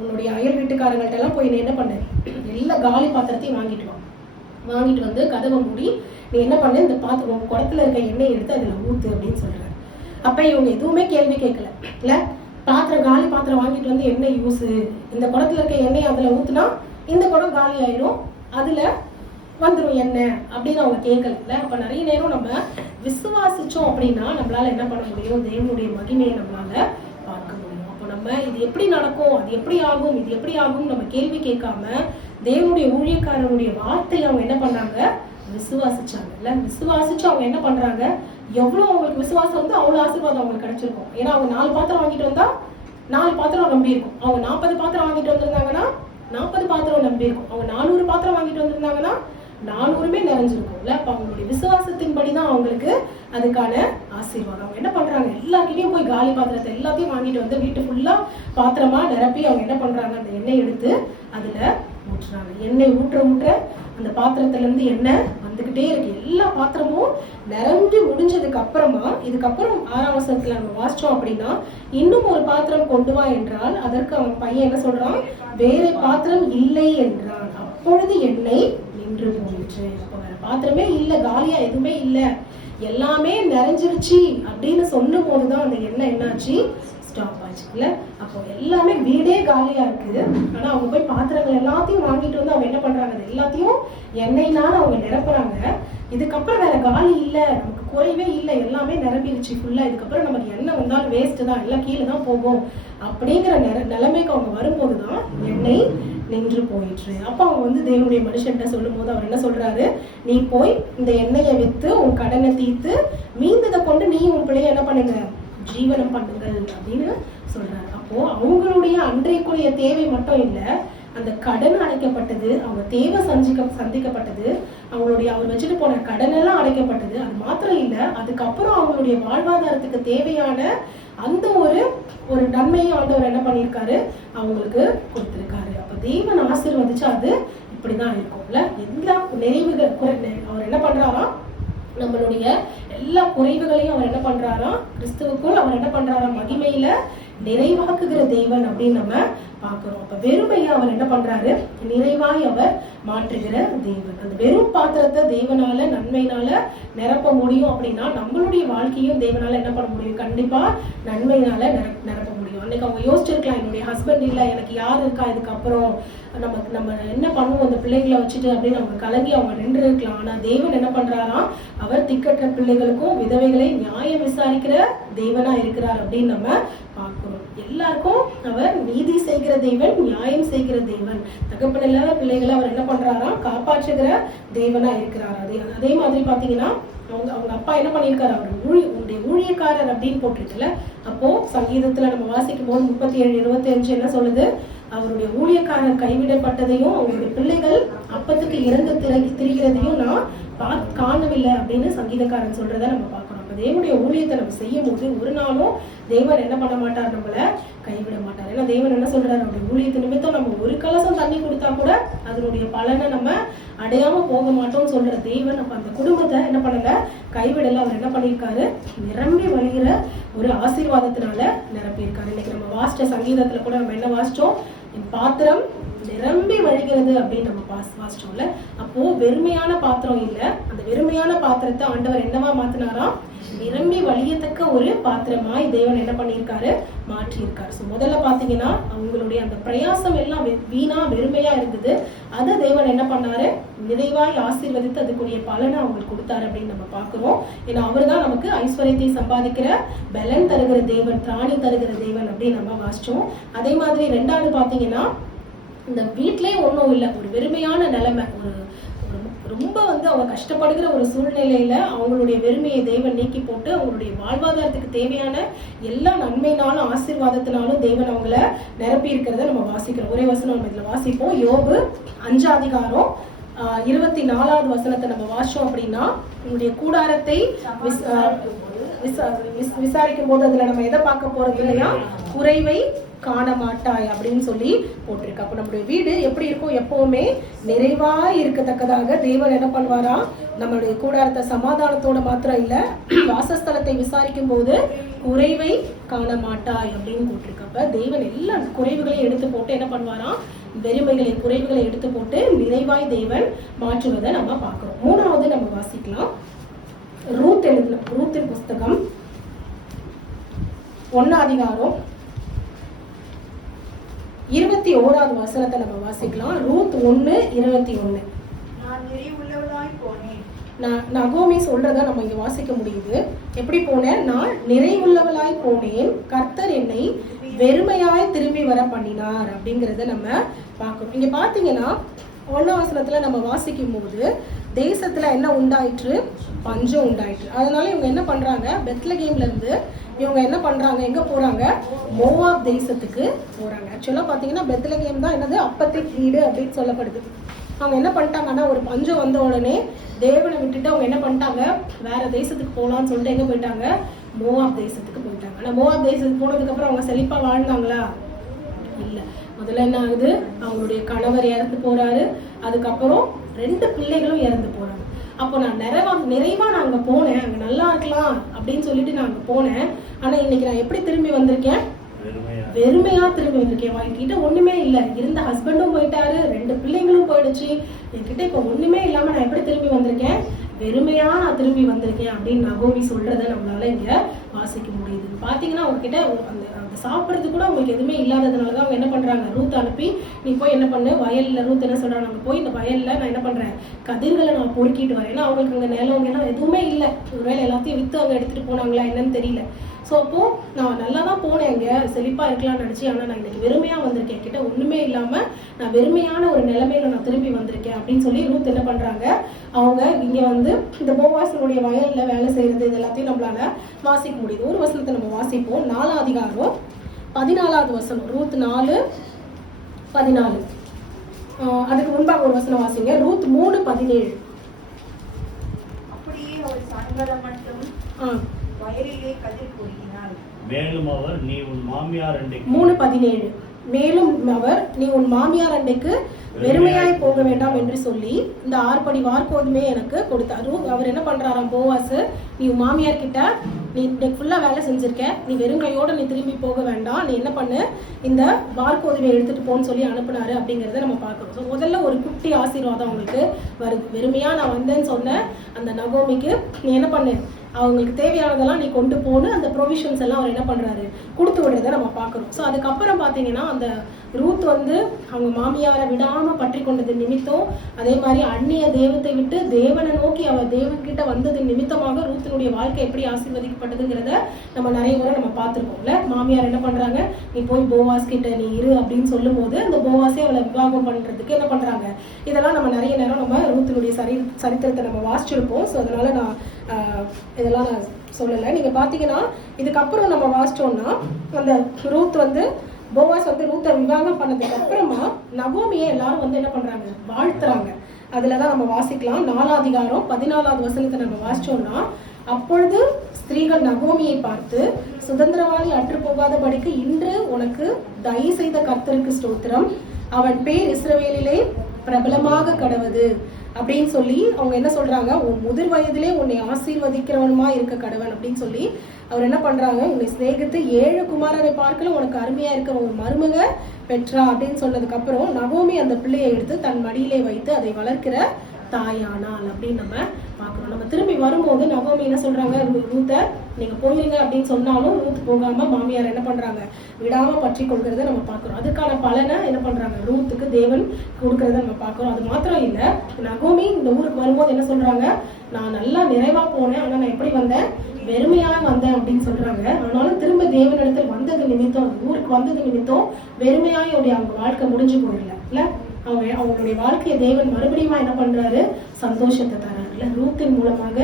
உன்னுடைய அயல் வீட்டுக்காரங்கள்ட்ட எல்லாம் போய் நீ என்ன பண்ண, எல்லா காலி பாத்திரத்தையும் வாங்கிட்டு வந்து கதவை மூடி நீ என்ன பண்ண, இந்த பாத்திரம் குடத்துல இருக்க எண்ணெய் எடுத்து அதுல ஊத்து அப்படின்னு சொல்றாரு. அப்ப இவங்க எதுவுமே கேள்வி கேட்கல. இல்ல, காலி பாத்திரம் வாங்கிட்டு வந்து என்ன யூஸ், இந்த குடத்துல இருக்க எண்ணெய் அதுல ஊத்துனா இந்த குடம் காலி ஆயிடும், அதுல வந்துடும் எண்ணெய் அப்படின்னு அவங்க கேட்கல. அப்ப நிறைய நேரம் நம்ம விசுவாசிச்சோம் அப்படின்னா நம்மளால என்ன பண்ண முடியும், தேவனுடைய மகிமையை நம்மளால பார்க்க முடியும். அப்போ நம்ம இது எப்படி நடக்கும், அது எப்படி ஆகும், இது எப்படி ஆகும் நம்ம கேள்வி கேட்காம தேவனுடைய ஊழியக்காரருடைய வார்த்தையை அவங்க என்ன பண்ணாங்க, விசுவாசிச்சாங்க. இல்ல, விசுவாசிச்சு அவங்க என்ன பண்றாங்க, எவ்வளவு அவங்களுக்கு விசுவாசம் வந்து அவ்வளவு ஆசீர்வாதம் அவங்களுக்கு கிடைச்சிருக்கும். ஏன்னா அவங்க 4 பாத்திரம் வாங்கிட்டு வந்தா 4 பாத்திரம் நம்பி இருக்கும். அவங்க 40 பாத்திரம் வாங்கிட்டு வந்திருந்தாங்கன்னா 40 பாத்திரம் நம்பி இருக்கும். அவங்க 400 பாத்திரம் வாங்கிட்டு வந்திருந்தாங்கன்னா 400மே நிறைஞ்சிருக்கும். இல்ல, அப்ப அவங்களுடைய விசுவாசத்தின்படிதான் அவங்களுக்கு அதுக்கான ஆசீர்வாதம். அவங்க என்ன பண்றாங்க, எல்லாருக்கிட்டையும் போய் காலி பாத்திரத்தை எல்லாத்தையும் வாங்கிட்டு வந்து வீட்டு ஃபுல்லா பாத்திரமா நிரப்பி அவங்க என்ன பண்றாங்க, அந்த எண்ணெய் எடுத்து அதுல ஊற்றுறாங்க. எண்ணெய் ஊற்ற அந்த பாத்திரத்துல இருந்து எண்ணெய் வந்துகிட்டே இருக்கு. எல்லா பாத்திரமும் நிரம்பி முடிஞ்சதுக்கு அப்புறமா, இதுக்கப்புறம் 6ஆம் வசனத்துல நம்ம வாசிச்சோம் அப்படின்னா, இன்னும் ஒரு பாத்திரம் கொண்டு வா என்றால் அதற்கு அவன் பையன் என்ன சொல்றான், வேற பாத்திரம் இல்லை என்றான். அப்பொழுது எண்ணெய் நின்று போயிடுச்சு. அப்ப வேற பாத்திரமே இல்ல, காலியா எதுவுமே இல்ல, எல்லாமே நிறைஞ்சிருச்சு அப்படின்னு சொன்னும் போதுதான் அந்த எண்ணெய் என்னாச்சு, ஸ்டாப் ஆச்சு. இல்ல, அப்போ எல்லாமே வீடே காலியா இருக்கு. ஆனா அவங்க போய் பாத்திரங்கள் எல்லாத்தையும் வாங்கிட்டு வந்து அவங்க என்ன பண்றாங்க, அது எல்லாத்தையும் எண்ணெய்னால அவங்க நிரப்புறாங்க. இதுக்கப்புறம் வேற காலி இல்ல, நமக்கு குறைவே இல்லை, எல்லாமே நிரம்பிடுச்சு ஃபுல்லா, இதுக்கப்புறம் நமக்கு எண்ணெய் வந்தாலும் வேஸ்ட் தான், எல்லாம் கீழே தான் போகும் அப்படிங்கிற நிலைமைக்கு அவங்க வரும்போதுதான் எண்ணெய் நின்று போயிடுச்சு. அப்ப அவங்க வந்து தேவனுடைய மனுஷன்ட்ட சொல்லும் போது அவர் என்ன சொல்றாரு, நீ போய் இந்த எண்ணெயை வித்து உன் கடனை தீர்த்து மீந்ததை கொண்டு நீ உன் பிள்ளைய என்ன பண்ணுங்க, ஜீவனம் பண்ணுங்கள் அப்படின்னு சொல்றாரு. அப்போ அவங்களுடைய அன்றைக்குரிய தேவை மட்டும் இல்ல, அந்த கடன் அடைக்கப்பட்டது, அவங்க தேவை சந்திக்கப்பட்டது, அவங்களுடைய அவர் வச்சுட்டு போன கடன் எல்லாம் அடைக்கப்பட்டது. அது மாத்திரம் இல்ல, அதுக்கப்புறம் அவங்களுடைய வாழ்வாதாரத்துக்கு தேவையான அந்த ஒரு நன்மையை ஆண்டவர் என்ன பண்ணியிருக்காரு, அவங்களுக்கு கொடுத்திருக்காரு. அப்ப தேவன் ஆசீர்வதிச்சு அது இப்படிதான் இருக்கும்ல. எல்லா நிறைவுகள் அவர் என்ன பண்றாராம், நம்மளுடைய எல்லா குறைவுகளையும் அவர் என்ன பண்றாராம், கிறிஸ்துவுக்குள் அவர் என்ன பண்றாராம், மகிமையில நிறைவாக்குகிற தேவன் அப்படின்னு நம்ம பார்க்கிறோம். அப்ப வெறுமையை அவர் என்ன பண்றாரு, நிறைவாய் அவர் மாற்றுகிற தேவன். அந்த வெறும் பாத்திரத்தை தேவனால நன்மையினால நிரப்ப முடியும் அப்படின்னா நம்மளுடைய வாழ்க்கையும் தேவனால என்ன பண்ண முடியும், கண்டிப்பா நன்மையினால நிரப்ப முடியும். அன்னைக்கு அவங்க யோசிச்சிருக்கலாம், என்னுடைய ஹஸ்பண்ட் இல்ல, எனக்கு யார் இருக்கா, இதுக்கப்புறம் நம்ம என்ன பண்ணுவோம் அந்த பிள்ளைகளை வச்சுட்டு அப்படின்னு அவங்க கலங்கி அவங்க நின்று இருக்கலாம். ஆனா தேவன் என்ன பண்றாராம், அவர் திக்கற்ற பிள்ளைகளுக்கும் விதவைகளை நியாயம் விசாரிக்கிற தேவனா இருக்கிறார் அப்படின்னு நம்ம பார்க்கிறோம். எல்லாருக்கும் அவர் நீதி செய்கிற தேவன், நியாயம் செய்கிற தேவன். தகப்பன் இல்லாத பிள்ளைகளை அவர் என்ன பண்றாராம், காப்பாற்றுகிற தேவனா இருக்கிறார். அதே மாதிரி பாத்தீங்கன்னா அவங்க அப்பா என்ன பண்ணியிருக்காரு, அவர் உங்களுடைய ஊழியக்காரர் அப்படின்னு போட்டிருக்குல்ல. அப்போ சங்கீதத்துல நம்ம வாசிக்கும் போது 37:25 என்ன சொல்லுது, அவருடைய ஊழியக்காரர் கைவிடப்பட்டதையும் அவங்களுடைய பிள்ளைகள் அப்பத்துக்கு இறந்து திரிகிறதையும் நான் காணவில்லை அப்படின்னு சங்கீதக்காரன் சொல்றதை நம்ம பார்க்கணும். அப்ப தேவனுடைய ஊழியத்தை நம்ம செய்யும் போது ஒரு நாளும் தேவன் என்ன பண்ண மாட்டார், நம்மளை கைவிட மாட்டார். ஏன்னா தேவன் என்ன சொல்றாரு, அவருடைய ஊழியத்து நிமித்தம் நம்ம ஒரு கலசம் தண்ணி கொடுத்தா கூட அதனுடைய பலனை நம்ம அடையாம போக மாட்டோம்னு சொல்ற தேவன் அப்ப அந்த குடும்பத்தை என்ன பண்ணல, கைவிடல. அவர் என்ன பண்ணியிருக்காரு, நிரம்பி வழிகிற ஒரு ஆசீர்வாதத்தினால நிரப்பியிருக்காரு. இன்னைக்கு நம்ம வாசிச்ச சங்கீதத்துல கூட நம்ம என்ன வாசிச்சோம், என் பாத்திரம் நிரம்பி வழிகிறது அப்படின்னு நம்ம வாசிச்சோம்ல. அப்போ வெறுமையான பாத்திரம் இல்ல, அந்த வெறுமையான பாத்திரத்தை ஆண்டவர் என்னவா மாத்தினாராம், நிரம்பி வழியத்தக்க ஒரு பாத்திரமாய் தேவன் என்ன பண்ணியிருக்காரு, மாற்றியிருக்காரு. ஸோ முதல்ல பாத்தீங்கன்னா அவங்களுடைய அந்த பிரயாசம் எல்லாம் வீணா வெறுமையா இருந்தது. அதை தேவன் என்ன பண்ணாரு, நிறைவாய் ஆசீர்வதித்து அதுக்குரிய பலனை அவங்களுக்கு கொடுத்தாரு அப்படின்னு நம்ம பார்க்கிறோம். ஏன்னா அவர் தான் நமக்கு ஐஸ்வர்யத்தை சம்பாதிக்கிற பலன் தருகிற தேவன், திராணி தருகிற தேவன் அப்படின்னு நம்ம வாசிச்சோம். அதே மாதிரி 2வது பாத்தீங்கன்னா இந்த வீட்டிலே ஒன்றும் இல்லை, ஒரு வெறுமையான நிலைமை, ரொம்ப அவங்க கஷ்டப்படுகிற ஒரு சூழ்நிலையில அவங்களுடைய வெறுமையை தேவன் நீக்கி போட்டு அவங்களுடைய வாழ்வாதாரத்துக்கு தேவையான எல்லா நன்மையினாலும் ஆசீர்வாதத்தினாலும் தேவன் அவங்கள நிரப்பி இருக்கிறத நம்ம வாசிக்கிறோம். ஒரே வசனம் நம்ம இதுல வாசிப்போம். யோபு 5 24வது வசனத்தை நம்ம வாசிச்சோம் அப்படின்னா, உங்களுடைய கூடாரத்தை விசாரிக்கும் போது அதுல நம்ம எதை பார்க்க போறது இல்லையா, குறைவை காண மாட்டாய் அப்படின்னு சொல்லி போட்டிருக்கு. அப்போ நம்முடைய வீடு எப்படி இருக்கும்? எப்பவுமே நிறைவா இருக்கத்தக்கதாக தேவன் என்ன பண்ணுவாரா? நம்மளுடைய கூடாரத்தை சமாதானத்தோட மாத்திரம் இல்ல, வாசஸ்தலத்தை விசாரிக்கும் போது குறைவை காண மாட்டாய் அப்படின்னு போட்டிருக்கு. அப்ப தேவன் எல்லா குறைவுகளையும் எடுத்து போட்டு என்ன பண்ணுவாராம்? வெறுமைகளை, குறைவுகளை எடுத்து போட்டு நிறைவாய் தேவன் மாற்றுவதை நம்ம பார்க்கிறோம். மூணாவது நம்ம வாசிக்கலாம். ரூத்தின் புஸ்தகம் 1 அதிகாரம் 21வது வசனத்தை நம்ம வாசிக்கலாம். ரூத் 1:21. நான் நிறைவுள்ளவளாய் போனேன். நகோமி சொல்றத நம்ம இங்க வாசிக்க முடியுது. எப்படி போனேன்? நான் நிறைவுள்ளவளாய் போனேன், கர்த்தர் என்னை வெறுமையாய் திரும்பி வர பண்ணினார் அப்படிங்கறத நம்ம பார்க்கணும். இங்க பாத்தீங்கன்னா 1ஆம் வசனத்துல நம்ம வாசிக்கும் போது தேசத்துல என்ன உண்டாயிற்று? பஞ்சம் உண்டாயிற்று. அதனால இவங்க என்ன பண்றாங்க? பெத்லகேம்ல இருந்து இவங்க என்ன பண்றாங்க? எங்க போறாங்க? மோவாப் தேசத்துக்கு போறாங்க. ஆக்சுவலா பாத்தீங்கன்னா பெத்லகேம் தான் என்னது? அப்பத்தின் வீடு அப்படின்னு சொல்லப்படுது. அவங்க என்ன பண்ணிட்டாங்கன்னா, ஒரு பஞ்சம் வந்த உடனே தேவனை விட்டுட்டு அவங்க என்ன பண்ணிட்டாங்க? வேற தேசத்துக்கு போகலான்னு சொல்லிட்டு எங்க போயிட்டாங்க? மோவாப் தேசத்துக்கு போயிட்டாங்க. ஆனா மோவாப் தேசத்துக்கு போனதுக்கு அப்புறம் அவங்க செழிப்பா வாழ்ந்தாங்களா? இல்ல. முதல்ல என்ன ஆகுது? அவங்களுடைய கணவர் இறந்து போறாரு. அதுக்கப்புறம் 2 பிள்ளைகளும் இறந்து போறாங்க. அப்போ நான் நிறைவா நான் அங்க போனேன், அங்க நல்லா இருக்கலாம் அப்படின்னு சொல்லிட்டு நான் அங்க போனேன். ஆனா இன்னைக்கு நான் எப்படி திரும்பி வந்திருக்கேன்? வெறுமையா திரும்பி வந்திருக்கேன். என்கிட்ட ஒண்ணுமே இல்லை. இருந்த ஹஸ்பண்டும் போயிட்டாரு, 2 பிள்ளைங்களும் போயிடுச்சு. என்கிட்ட இப்ப ஒண்ணுமே இல்லாம நான் எப்படி திரும்பி வந்திருக்கேன்? வெறுமையா நான் திரும்பி வந்திருக்கேன் அப்படின்னு நகோமி சொல்றதை நம்மளால இங்க வாசிக்க முடியுது. பாத்தீங்கன்னா அவங்க கிட்ட அந்த சாப்பிட்றது கூட அவங்களுக்கு எதுவுமே இல்லாததுனாலதான் அவங்க என்ன பண்றாங்க? ரூத் அனுப்பி, நீ போய் என்ன பண்ணு, வயல்ல, ரூத் என்ன சொல்றாங்க? அங்க போய் இந்த வயல்ல நான் என்ன பண்றேன்? கதிர்களை நான் பொறுக்கிட்டு வரேன். ஏன்னா அவங்களுக்கு அங்க நிலம் எல்லாம் எதுவுமே இல்லை. ஒருவேளை எல்லாத்தையும் வித்து அங்க எடுத்துட்டு போனாங்களா என்னன்னு தெரியல. ஸோ அப்போ நான் நல்லா தான் போனேன், இங்கே செழிப்பா இருக்கலாம்னு நினச்சி. ஆனால் நான் இன்னைக்கு வெறுமையாக வந்திருக்கேன், கிட்ட ஒன்றுமே இல்லாமல் நான் வெறுமையான ஒரு நிலைமையில நான் திரும்பி வந்திருக்கேன் அப்படின்னு சொல்லி ரூத் என்ன பண்ணுறாங்க? அவங்க இங்கே வந்து இந்த போவாசனுடைய வயலில் வேலை செய்கிறது இது எல்லாத்தையும் நம்மளால வாசிக்க முடியுது. ஒரு வசனத்தை நம்ம வாசிப்போம். 4ஆம் அதிகாரம் 14வது வசனம். ரூத் 4:14. அதுக்கு முன்பாக ஒரு வசனம் வாசிங்க. ரூத் 3:17. அப்படியே அவள் சாயங்காலம் மட்டும் வயலிலே கதிர் பொறுக்கினாள். மேலும் அவர், நீ உன் மாமியார் அண்டைக்கு 3:17. மேலும் அவர், நீ உன் மாமியார் அண்டைக்கு வெறுமையாய் போக வேண்டாம் என்று சொல்லி இந்த 6 படி வார்கோதுமே எனக்கு கொடுத்தாரு. அவர் என்ன பண்றாராம்? போவாஸ், நீ உன் மாமியார் கிட்ட, நீ இன்னைக்கு ஃபுல்லா வேலை செஞ்சிருக்க, நீ வெறுங்கையோட நீ திரும்பி போக வேண்டாம், நீ என்ன பண்ணு, இந்த வார்கோதுமை எடுத்துட்டு போன்னு சொல்லி அனுப்புனாரு அப்படிங்கறத நம்ம பார்க்கணும். ஸோ முதல்ல ஒரு குட்டி ஆசீர்வாதம் அவங்களுக்கு வருது. வெறுமையா நான் வந்தேன்னு சொன்ன அந்த நகோமிக்கு நீ என்ன பண்ணு, அவங்களுக்கு தேவையானதெல்லாம் நீ கொண்டு போன்னு அந்த ப்ரொவிஷன்ஸ் எல்லாம் அவர் என்ன பண்றாரு? கொடுத்து விடுறத நம்ம பார்க்கறோம். ஸோ அதுக்கப்புறம் பார்த்தீங்கன்னா அந்த ரூத் வந்து அவங்க மாமியாரை விடாம பற்றி கொண்டது நிமித்தம், அதே மாதிரி அந்நிய தெய்வத்தை விட்டு தேவனை நோக்கி அவர் தேவன்கிட்ட வந்தது நிமித்தமாக ரூத்தினுடைய வாழ்க்கை எப்படி ஆசீர்வதிக்கப்பட்டதுங்கிறத நம்ம நிறைய முறை நம்ம பார்த்துருக்கோம்ல. மாமியார் என்ன பண்றாங்க? நீ போய் போவாஸ் கிட்ட நீ இரு அப்படின்னு சொல்லும் போது அந்த போவாஸே அவளை விவாகம் பண்றதுக்கு என்ன பண்றாங்க? இதெல்லாம் நம்ம நிறைய நேரம் நம்ம ரூத்தினுடைய சரித்திரத்தை நம்ம வாசிச்சிருப்போம். ஸோ அதனால நான் இதெல்லாம் நான் சொல்லலை. நீங்க பாத்தீங்கன்னா இதுக்கப்புறம் நம்ம வாசிச்சோம்னா அந்த ரூத் வந்து போவாஸ் வந்து ரூத்தை விவாகம் பண்ணதுக்கு அப்புறமா நகோமியை எல்லாரும் வந்து என்ன பண்றாங்க? வாழ்த்துறாங்க. அதுலதான் நம்ம வாசிக்கலாம். 4ஆம் அதிகாரம் 14வது வசனத்தை நம்ம வாசிச்சோம்னா, அப்பொழுது ஸ்திரீகள் நகோமியை பார்த்து, சுதந்திரவாளி அற்று போகாதபடிக்கு இன்று உனக்கு தயவு செய்த கர்த்தருக்கு ஸ்தோத்திரம், அவன் பேர் இஸ்ரவேலிலே பிரபலமாக கடவது அப்படின்னு சொல்லி அவங்க என்ன சொல்றாங்க? உன் முதிர் வயதிலே உன்னை ஆசீர்வதிக்கிறவனுமா இருக்க கடவன் அப்படின்னு சொல்லி அவர் என்ன பண்றாங்க? உன்னை சிநேகித்து 7 குமாரரை பார்க்கல உனக்கு அருமையா இருக்க உன் மருமக பெற்றா அப்படின்னு சொன்னதுக்கு அப்புறம் நகோமி அந்த பிள்ளையை எடுத்து தன் மடியிலே வைத்து அதை வளர்க்கிற தாயானாள் அப்படின்னு நம்ம பார்க்கணும். நம்ம திரும்பி வரும்போது நகோமி என்ன சொல்றாங்க? ரூத்தை நீங்க போயிருங்க அப்படின்னு சொன்னாலும் ரூத் போகாம மாமியார் என்ன பண்றாங்க? விடாம பற்றி கொள்கிறத நம்ம பார்க்கிறோம். அதுக்கான பலனை என்ன பண்றாங்க? ரூத்துக்கு தேவன் கொடுக்கறத நம்ம பார்க்கிறோம். அது மாத்திரம் இல்ல, நகோமி இந்த ஊருக்கு வரும்போது என்ன சொல்றாங்க? நான் நல்லா நிறைவா போனேன், ஆனா நான் எப்படி வந்தேன்? வெறுமையாக வந்தேன் அப்படின்னு சொல்றாங்க. ஆனாலும் திரும்ப தேவனிடத்தில் வந்தது நிமித்தம், ஊருக்கு வந்தது நிமித்தம் வெறுமையாக அவங்க வாழ்க்கை முடிஞ்சு போயிடல இல்ல. அவங்களுடைய வாழ்க்கையை தேவன் மறுபடியும் என்ன பண்றாரு? சந்தோஷத்தை தராருல்ல. ரூத்தின் மூலமாக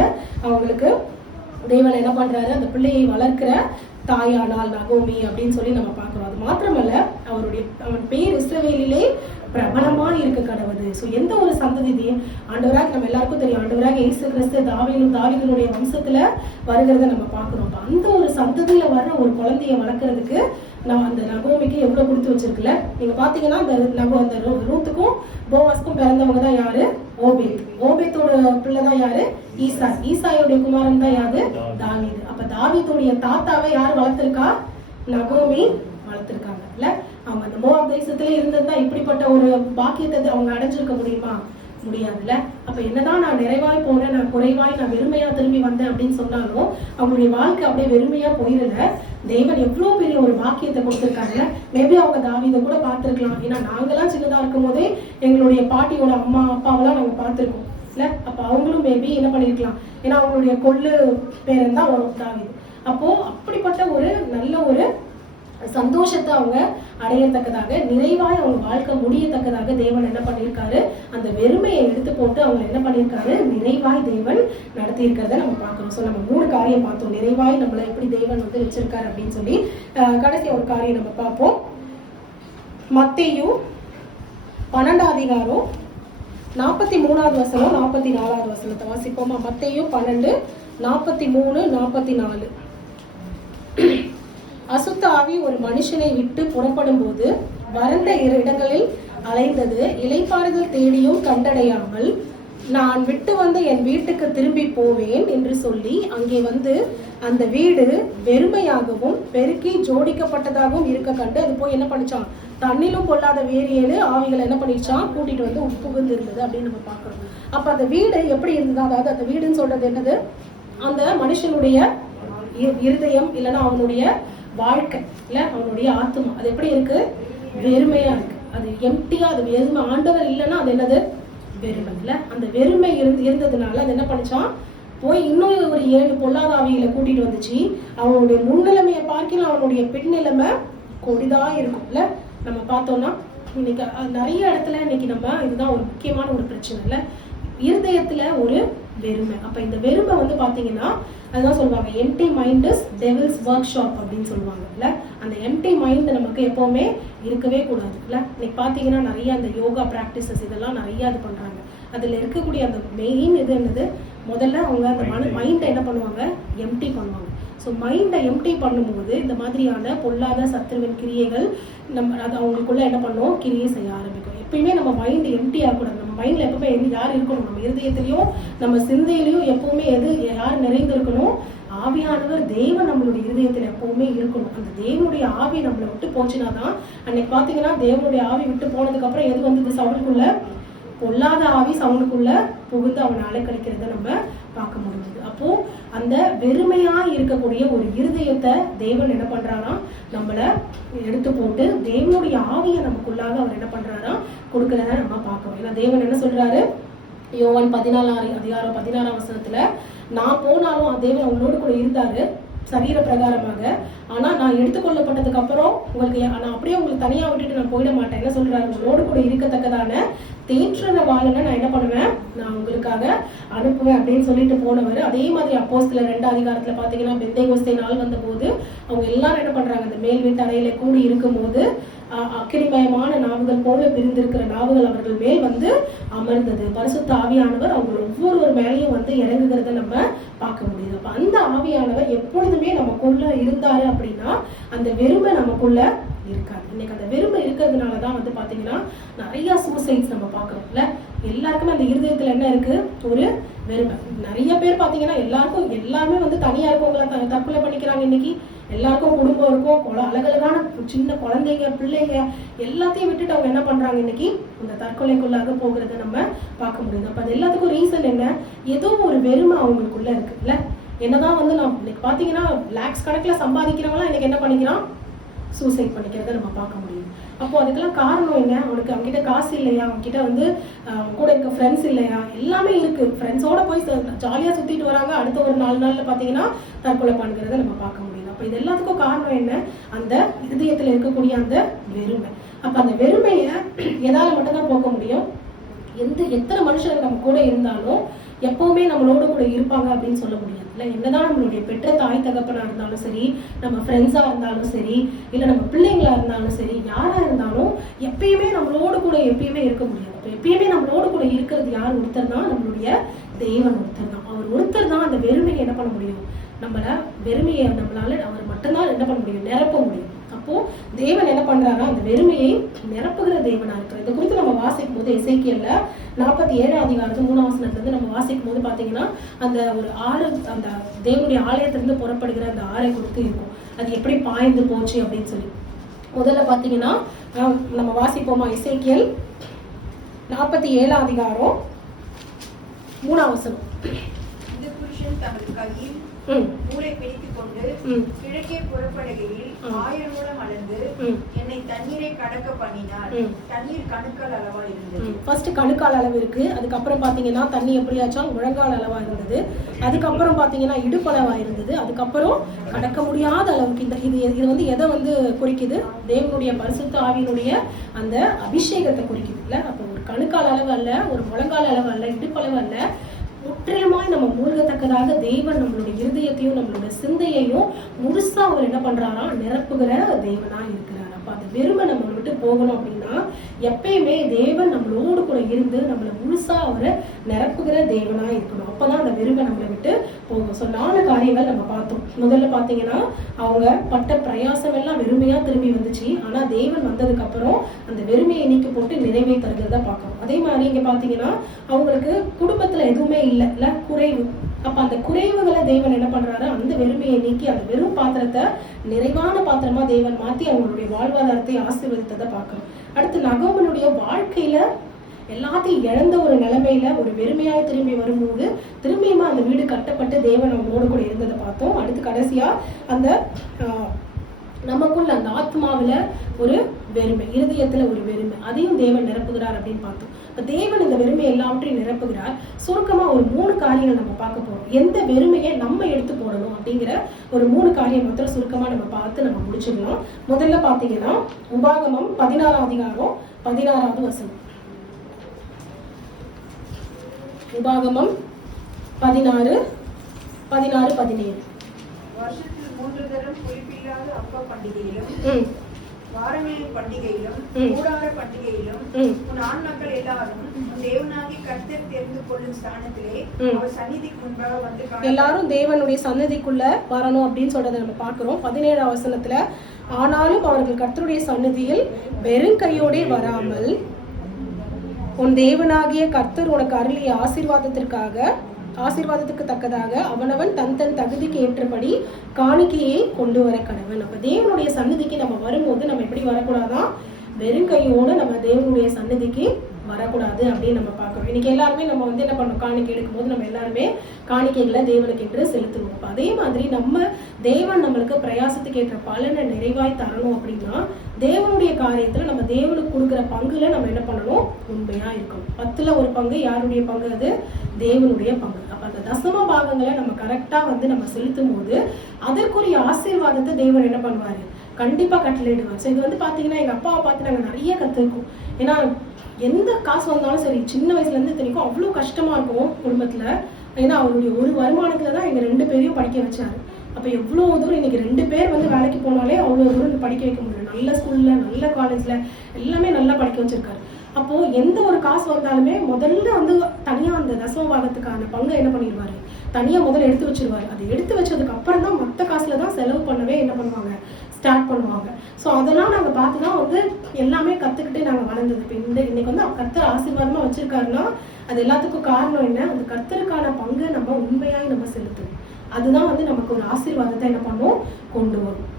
அவங்களுக்கு தேவன் என்ன பண்றாரு? அந்த பிள்ளையை வளர்க்கிற தாயானாள் நகோமி அப்படின்னு சொல்லி நம்ம பார்க்கிறோம். அது மாத்திரமல்ல, அவன் பேர் இஸ்ரவேலிலே பிரபலமா இருக்க கடவுது. ஸோ எந்த ஒரு சந்ததியும் ஆண்டவராக நம்ம எல்லாருக்கும் தெரியும், ஆண்டவராக இயேசு கிறிஸ்து தாவீதுடைய வம்சத்துல வருகிறத நம்ம பார்க்கிறோம். அந்த ஒரு சந்ததியில வர்ற ஒரு குழந்தைய வளர்க்கறதுக்கு நான் அந்த நகோமிக்கு எவ்வளவு கொடுத்து வச்சிருக்குல்ல. நீங்க பாத்தீங்கன்னா அந்த ரூத்துக்கும் போவாஸ்க்கும் பிறந்தவங்க தான் யாரு? ஓபேத். ஓபேத்தோட பிள்ளை தான் யாரு? ஈசா. ஈசாயோடைய குமாரன் தான் யாரு? தாவீது. அப்ப தாவீதுடைய தாத்தாவை யார் வளர்த்திருக்கா? நகோமி வளர்த்திருக்காங்க இல்ல. அவங்க அந்த மோவாப் தேசத்திலே இருந்திருந்தா இப்படிப்பட்ட ஒரு பாக்கியத்தை அவங்க அடைஞ்சிருக்க முடியுமா? முடியாதுல்ல. அப்ப என்னதான் நான் நிறைவாய் போனேன், நான் குறைவாய், நான் வெறுமையா திரும்பி வந்தேன் அப்படின்னு சொன்னாலும் அவங்களுடைய வாழ்க்கை அப்படியே வெறுமையா போயிடல. தேவன் எவ்வளவு பெரிய ஒரு பாக்கியத்தை கொடுத்திருக்காங்க. மேபி அவங்க தாவீதை கூட பார்த்திருக்கலாம். ஏன்னா நாங்கெல்லாம் சின்னதா இருக்கும் போதே எங்களுடைய பாட்டியோட அம்மா அப்பாவெல்லாம் நாங்க பார்த்திருக்கோம் இல்ல. அப்ப அவங்களும் மேபி என்ன பண்ணிருக்கலாம், ஏன்னா அவங்களுடைய கொள்ளு பேரன் தான் வரும் தாவீது. அப்போ அப்படிப்பட்ட ஒரு நல்ல ஒரு சந்தோஷத்தை அவங்க அடையத்தக்கதாக, நிறைவாய் அவங்க வாழ்க்கை முடியத்தக்கதாக தேவன் என்ன பண்ணியிருக்காரு, அந்த வெறுமையை எடுத்து போட்டு அவங்க என்ன பண்ணியிருக்காரு, நிறைவாய் தேவன் நடத்தி இருக்கிறத நம்ம பார்க்கணும். ஸோ நம்ம 3 காரியம் பார்த்தோம், நிறைவாய் நம்மளை எப்படி தேவன் வந்து வச்சிருக்காரு அப்படின்னு சொல்லி. கடைசி ஒரு காரியம் நம்ம பார்ப்போம். மத்தேயு 12 அதிகாரம் 43வது வசனம் 44வது வசனத்தை வாசிப்போமா? மத்தேயு 12 43 44. அசுத்த ஆவி ஒரு மனுஷனை விட்டு புறப்படும் போது வறண்ட இடங்களில் அலைந்தது, இளைப்பாறுதல் தேடியும் கண்டடையாமல், நான் விட்டு வந்து என் வீட்டுக்கு திரும்பி போவேன் என்று சொல்லி அங்கே வந்து அந்த வீடு வெறுமையாகவும் பெருக்கி ஜோடிக்கப்பட்டதாகவும் இருக்க கண்டு அது போய் என்ன பண்ணிச்சான், தண்ணிலும் பொல்லாத வேறு 7 ஆவிகள் என்ன பண்ணிச்சான், கூட்டிட்டு வந்து உட்புகுந்து இருந்தது அப்படின்னு நம்ம பார்க்கிறோம். அப்ப அந்த வீடு எப்படி இருந்தது, அதாவது அந்த வீடுன்னு சொல்றது என்னது, அந்த மனுஷனுடைய இருதயம் இல்லைன்னா அவனுடைய வாழ்க்கை இல்ல, அவனுடைய ஆத்மா அது எப்படி இருக்கு, வெறுமையா இருக்கு, அது எம்டியா, அது எதுவுமே ஆண்டவர் இல்லைன்னா அது என்னது, வெறுமை இல்ல. அந்த வெறுமை இருந்ததுனால அது என்ன பண்ணிச்சான், போய் இன்னும் ஒரு 7 பொல்லாத ஆவிகளை கூட்டிட்டு வந்துச்சு. அவனுடைய முன்னிலைமையை பார்க்கலாம் அவனுடைய பின்னிலைமை கொடிதா இருக்கும் இல்ல. நம்ம பார்த்தோம்னா இன்னைக்கு நிறைய இடத்துல இன்னைக்கு நம்ம இதுதான் ஒரு முக்கியமான ஒரு பிரச்சனை இல்ல, இருதயத்துல ஒரு வெறுமை. அப்ப இந்த வெறுமை வந்து பாத்தீங்கன்னா அதுதான் சொல்லுவாங்க, empty mind is devil's workshop அப்படின்னு சொல்லுவாங்க இல்ல. அந்த எம்டி மைண்ட் நமக்கு எப்பவுமே இருக்கவே கூடாது இல்ல. இன்னைக்கு பாத்தீங்கன்னா நிறைய அந்த யோகா பிராக்டிசஸ் இதெல்லாம் நிறைய இது பண்றாங்க. அதுல இருக்கக்கூடிய அந்த மெயின் இது என்னது, முதல்ல அவங்க அந்த மைண்டை என்ன பண்ணுவாங்க, எம்டி பண்ணுவாங்க. ஸோ மைண்டை எம்டி பண்ணும்போது இந்த மாதிரியான பொல்லாத சத்துருவின் கிரியைகள் நம்ம அது அவங்களுக்குள்ள என்ன பண்ணுவோம், கிரியை செய்ய ஆரம்பிக்கும். எப்பயுமே நம்ம மைண்ட் எம்டி ஆகக்கூடாது. நம்ம மைண்ட்ல எப்பவுமே யார் இருக்கணும், நம்ம இருதயத்திலையும் நம்ம சிந்தையிலையும் எப்பவுமே யார் நிறைந்திருக்கணும், ஆவியானவர் தேவன் நம்மளுடைய இருதயத்தில் எப்பவுமே இருக்கணும். அந்த தேவனுடைய ஆவி நம்மளை விட்டு போச்சுன்னா தான், அன்னைக்கு பாத்தீங்கன்னா தேவனுடைய ஆவி விட்டு போனதுக்கு அப்புறம் எது வந்தது, சவுனுக்குள்ள பொல்லாத ஆவி சவுனுக்குள்ள புகுந்து அவனை அலைக்கழிக்கிறத நம்ம பார்க்க முடியுது. அப்போ அந்த வெறுமையா இருக்கக்கூடிய ஒரு இருதயத்தை தேவன் என்ன பண்றாரா, நம்மள எடுத்து போட்டு தேவனுடைய ஆவியை நமக்குள்ளாக அவர் என்ன பண்றாரா, கொடுக்கறத நம்ம பார்க்கணும். ஏன்னா தேவன் என்ன சொல்றாரு, யோவான் 14 அதிகாரம் 16ஆம் வசனத்துல, நான் போனாலும் தேவன் அவங்களோடு கூட இருந்தாரு சரீர பிரகாரமாக, ஆனா நான் எடுத்துக்கொள்ளப்பட்டதுக்கு அப்புறம் உங்களுக்கு நான் அப்படியே உங்களுக்கு தனியா விட்டுட்டு நான் போயிட மாட்டேன். என்ன சொல்றாரு, உங்களோடு கூட இருக்கத்தக்கதான தேற்றன வாழனை நான் என்ன பண்ணுவேன், நான் உங்களுக்காக அனுப்புவேன் அப்படின்னு சொல்லிட்டு போனவர். அதே மாதிரி அப்போஸ்தலர் 2 அதிகாரத்துல பாத்தீங்கன்னா பெந்தேகோஸ்தே நாள் வந்த போது அவங்க எல்லாரும் என்ன பண்றாங்க, அந்த மேல் வீட்டு அறையில கூடி இருக்கும் போது அக்கினிமயமான நாவுகள் போல பிரிந்திருக்கிற நாவுகள் அவர்கள் மேல் வந்து அமர்ந்தது. பரிசுத்த ஆவியானவர் அவங்க ஒவ்வொருவர் மேலையும் வந்து இறங்குகிறத நம்ம பார்க்க முடியுது. அப்ப அந்த ஆவியானவர் எப்பொழுதுமே நமக்குள்ள இருந்தாரு அப்படின்னா அந்த வெறுமை நமக்குள்ள இருக்காது. இன்னைக்கு அந்த வெறுமை இருக்கிறதுனாலதான் வந்து பாத்தீங்கன்னா நிறைய சூசைட்ஸ் நம்ம பார்க்கறோம்ல. எல்லாருக்குமே அந்த இருதயத்துல என்ன இருக்கு, ஒரு வெறுமை. நிறைய பேர் பாத்தீங்கன்னா எல்லாருமே வந்து தனியா இருக்கவங்கள தற்கொலை பண்ணிக்கிறாங்க. இன்னைக்கு எல்லாருக்கும் குடும்பம் இருக்கும், அழகழகான சின்ன குழந்தைங்க பிள்ளைங்க எல்லாத்தையும் விட்டுட்டு அவங்க என்ன பண்றாங்க, இன்னைக்கு இந்த தற்கொலைக்குள்ளாக போகிறத நம்ம பார்க்க முடியுது. அப்ப அது எல்லாத்துக்கும் ரீசன் என்ன, ஏதோ ஒரு வெறுமை அவங்களுக்குள்ள இருக்கு இல்ல. என்னதான் வந்து நான் இன்னைக்கு பாத்தீங்கன்னா லேக்ஸ் கணக்குல சம்பாதிக்கிறவங்களாம் இன்னைக்கு என்ன பண்ணிக்கிறான், சூசைட் பண்ணிக்கிறத நம்ம பார்க்க முடியும். அப்போ அதுக்கெல்லாம் காரணம் என்ன, அவங்ககிட்ட காசு இல்லையா, அவங்ககிட்ட வந்து கூட இருக்க ஃப்ரெண்ட்ஸ் இல்லையா, எல்லாமே இருக்கு. ஃப்ரெண்ட்ஸோட போய் ஜாலியா சுத்திட்டு வராங்க, அடுத்த ஒரு 4 நாள்ல பாத்தீங்கன்னா தற்கொலை பண்ணுறத நம்ம பார்க்க முடியும். அப்ப இது எல்லாத்துக்கும் காரணம் என்ன, அந்த இதயத்துல இருக்கக்கூடிய அந்த வெறுமை. அப்ப அந்த வெறுமையை எதால மட்டும்தான் போக்க முடியும், எத்தனை மனுஷங்க நம்ம கூட இருந்தாலும் எப்பவுமே நம்மளோட கூட இருப்பாங்க அப்படின்னு சொல்ல முடியாது இல்லை. என்னதான் நம்மளுடைய பெற்ற தாய் தகப்பனா இருந்தாலும் சரி, நம்ம ஃப்ரெண்ட்ஸா இருந்தாலும் சரி, இல்லை நம்ம பிள்ளைங்களா இருந்தாலும் சரி, யாரா இருந்தாலும் எப்பயுமே நம்மளோட கூட எப்பயுமே இருக்க முடியாது. அப்போ எப்பயுமே நம்மளோட கூட இருக்கிறது யார்? ஒருத்தர் தான், நம்மளுடைய தேவன் ஒருத்தர் தான். அவர் ஒருத்தர் தான் அந்த வெறுமையை என்ன பண்ண முடியும், வெறுமையை நம்மளால அவர் மட்டும்தான் என்ன பண்ண முடியும், நிரப்ப முடியும். அப்போ தேவன் என்ன பண்றாரா, அந்த வெறுமையை நிரப்புகிற தேவனா இருக்கிறார். இதை குறித்து நம்ம வாசிக்கும் போது எசேக்கியேல்ல 47 அதிகாரத்து 3 வசனத்துல நம்ம வாசிக்கும் போது பாத்தீங்கன்னா அந்த ஒரு ஆறு, அந்த தேவனுடைய ஆலயத்திலிருந்து புறப்படுகிற அந்த ஆறை குறித்து இருக்கும். அது எப்படி பாய்ந்து போச்சு அப்படின்னு சொல்லி முதல்ல பாத்தீங்கன்னா நம்ம வாசிப்போமா, எசேக்கியேல் 47 அதிகாரம் 3 வசனம். இந்த புருஷன் தமது கையில் நூலை பிடித்துக் கொண்டு கிழக்கே புறப்படுகையில் 1000 மூலம் அளந்து என்னை தண்ணீரை கடக்க பண்ணினார். தண்ணீர் கணுக்கால் அளவா இருந்தது. ஃபர்ஸ்ட் கணுக்கால் அளவு இருக்கு. அதுக்கப்புறம் பாத்தீங்கன்னா தண்ணி எப்படியாச்சா முழங்கால் அளவா இருந்தது. அதுக்கப்புறம் பாத்தீங்கன்னா இடுப்பளவா இருந்தது. அதுக்கப்புறம் கடக்க முடியாத அளவுக்கு. இது வந்து எதை வந்து குறிக்குது, தேவனுடைய பரிசுத்த ஆவியினுடைய அந்த அபிஷேகத்தை குறிக்குது இல்ல. அப்போ ஒரு கணுக்கால் அளவு அல்ல, ஒரு முழங்கால் அளவு அல்ல, இடுப்பளவு அல்ல, முற்றிலுமாய் நம்ம மூழ்கத்தக்கதாக தேவன் நம்மளுடைய இருதயத்தையும் நம்மளுடைய சிந்தையையும் முழுசா அவர் என்ன பண்றாரா, நிரப்புகிற தேவனா இருக்கிறார். அப்ப அந்த வெறுமை நம்மளை விட்டு போகணும் அப்படின்னா எப்பயுமே தேவன் நம்மளோடு கூட இருந்து நம்மளை முழுசா அவரை நிரப்புகிற தேவனா இருக்கணும். அப்பதான் அந்த வெறுமை நம்மளை விட்டு போகும். ஸோ 4 காரியங்கள் நம்ம பார்த்தோம். முதல்ல பாத்தீங்கன்னா அவங்க பட்ட பிரயாசம் எல்லாம் வெறுமையா திரும்பி வந்துச்சு. ஆனா தேவன் வந்ததுக்கு அப்புறம் அந்த வெறுமையை நீக்கி போட்டு நிறைவை தருகிறத பார்க்கணும். அதே மாதிரி இங்க பாத்தீங்கன்னா அவங்களுக்கு குடும்பத்துல எதுவுமே இல்ல, குறைவு. அப்ப அந்த குறைவுகளை தேவன் என்ன பண்றாரு, அந்த வெறுமையை நீக்கி அந்த வெறும் பாத்திரத்தை நிறைவான பாத்திரமா தேவன் மாத்தி அவங்களுடைய வாழ்வாதாரத்தை ஆசீர்வதித்ததை பார்க்கணும். அடுத்து நகோமனுடைய வாழ்க்கையில எல்லாத்தையும் இழந்த ஒரு நிலைமையில ஒரு வெறுமையாக திரும்பி வரும்போது திரும்பியுமா அந்த வீடு கட்டப்பட்டு தேவன் அவங்களோடு கூட இருந்ததை பார்த்தோம். அடுத்து கடைசியா அந்த நமக்குள்ள அந்த ஆத்மாவில ஒரு வெறுமை, இருதயத்துல ஒரு வெறுமை, அதையும் தேவன் நிரப்புகிறார் அப்படின்னு பார்த்தோம். இப்ப தேவன் இந்த வெறுமை எல்லாவற்றையும் நிரப்புகிறார். சுருக்கமா ஒரு 3 காரியங்கள் நம்ம பார்க்க போறோம். எந்த வெறுமையை நம்ம எடுத்து போடணும் அப்படிங்கிற ஒரு 3 காரியம் மாத்திரம் சுருக்கமா நம்ம பார்த்து நம்ம முடிச்சிடலாம். முதல்ல பாத்தீங்கன்னா உபாகமம் 16 அதிகாரம் 16வது வசனம். உபாகமம் 16, 17. வருஷத்தில் 3 தரம் குறிப்பில்லாத அப்ப பண்டிகையிலும் வாரங்களின் பண்டிகையிலும் கூடார பண்டிகையிலும் உன் ஆண் மக்கள் எல்லாரும் உன் தேவனாகிய கர்த்தர் தெரிந்து கொள்ளும் ஸ்தானத்திலே அவர் சந்நிதிக்கு முன்பாக வந்து எல்லாரும் தேவனுடைய சந்நிதிக்குள்ள வரணும் அப்படின்னு சொல்றதை நம்ம பார்க்கிறோம். 17 வசனத்துல ஆனாலும் அவர்கள் கர்த்தருடைய சந்நிதியில் வெறும் கையோடே வராமல் உன் தேவனாகிய கர்த்தர் உனக்கு அருளிய ஆசீர்வாதத்துக்கு தக்கதாக அவனவன் தன் தகுதிக்கு ஏற்றபடி காணிக்கையை கொண்டு வர கடவன். அப்ப தேவனுடைய சந்நிதிக்கு நம்ம வரும்போது நம்ம எப்படி வரக்கூடாதான், வெறும் கையோடு நம்ம தேவனுடைய சந்நிதிக்கு வரக்கூடாது அப்படின்னு நம்ம பார்க்கணும். இன்னைக்கு எல்லாருமே நம்ம வந்து என்ன பண்ணோம், காணிக்கை எடுக்கும் போது நம்ம எல்லாருமே காணிக்கைகளை தேவனுக்கு என்று செலுத்துவோம். அப்ப அதே மாதிரி நம்ம தேவன் நம்மளுக்கு பிரயாசத்துக்கு ஏற்ற பலனை நிறைவாய் தரணும் அப்படின்னா தேவனுடைய காரியத்துல நம்ம தேவனுக்கு கொடுக்குற பங்குல நம்ம என்ன பண்ணணும், உண்மையா இருக்கணும். 10ல் 1 பங்கு யாருடைய பங்கு, அது தேவனுடைய பங்கு. அப்ப அந்த தசம பாகங்களை நம்ம கரெக்டா வந்து நம்ம செலுத்தும் போது அதற்குரிய ஆசீர்வாதத்தை தேவன் என்ன பண்ணுவாரு, கண்டிப்பா கட்டளையிடுவார். ஸோ இது வந்து பாத்தீங்கன்னா எங்க அப்பாவை பார்த்து நாங்க நிறைய கத்துருக்கோம். ஏன்னா எந்த காசு வந்தாலும் சரி, சின்ன வயசுல இருந்து தெரியும் அவ்வளோ கஷ்டமா இருக்கும் குடும்பத்துல. ஏன்னா அவருடைய ஒரு வருமானத்துலதான் எங்க 2 பேரையும் படிக்க வச்சாரு. அப்ப எவ்வளவு தூரம் இன்னைக்கு 2 பேர் வந்து வேலைக்கு போனாலே அவ்வளவு தூரம் படிக்க வைக்க முடியும். நல்ல ஸ்கூல்ல, நல்ல காலேஜ்ல எல்லாமே நல்லா படிக்க வச்சிருக்காரு. அப்போ எந்த ஒரு காசு வந்தாலுமே முதல்ல வந்து தனியா அந்த தசம பாகத்துக்கான பங்கை என்ன பண்ணிடுவாரு, தனியா முதல்ல எடுத்து வச்சிருவாரு. அது எடுத்து வச்சதுக்கு அப்புறம் தான் மற்ற காசுல தான் செலவு பண்ணவே என்ன பண்ணுவாங்க, ஸ்டார்ட் பண்ணுவாங்க. ஸோ அதெல்லாம் நாங்கள் பார்த்து தான் வந்து எல்லாமே கற்றுக்கிட்டு நாங்கள் வளர்ந்தது. இப்போ இன்னைக்கு வந்து கர்த்தர் ஆசீர்வாதமாக வச்சிருக்காருன்னா அது எல்லாத்துக்கும் காரணம் என்ன, அந்த கர்த்தருக்கான பங்கை நம்ம உண்மையாக நம்ம செலுத்தணும். அதுதான் வந்து நமக்கு ஒரு ஆசீர்வாதத்தை என்ன பண்ணுவோம், கொண்டு வரும்.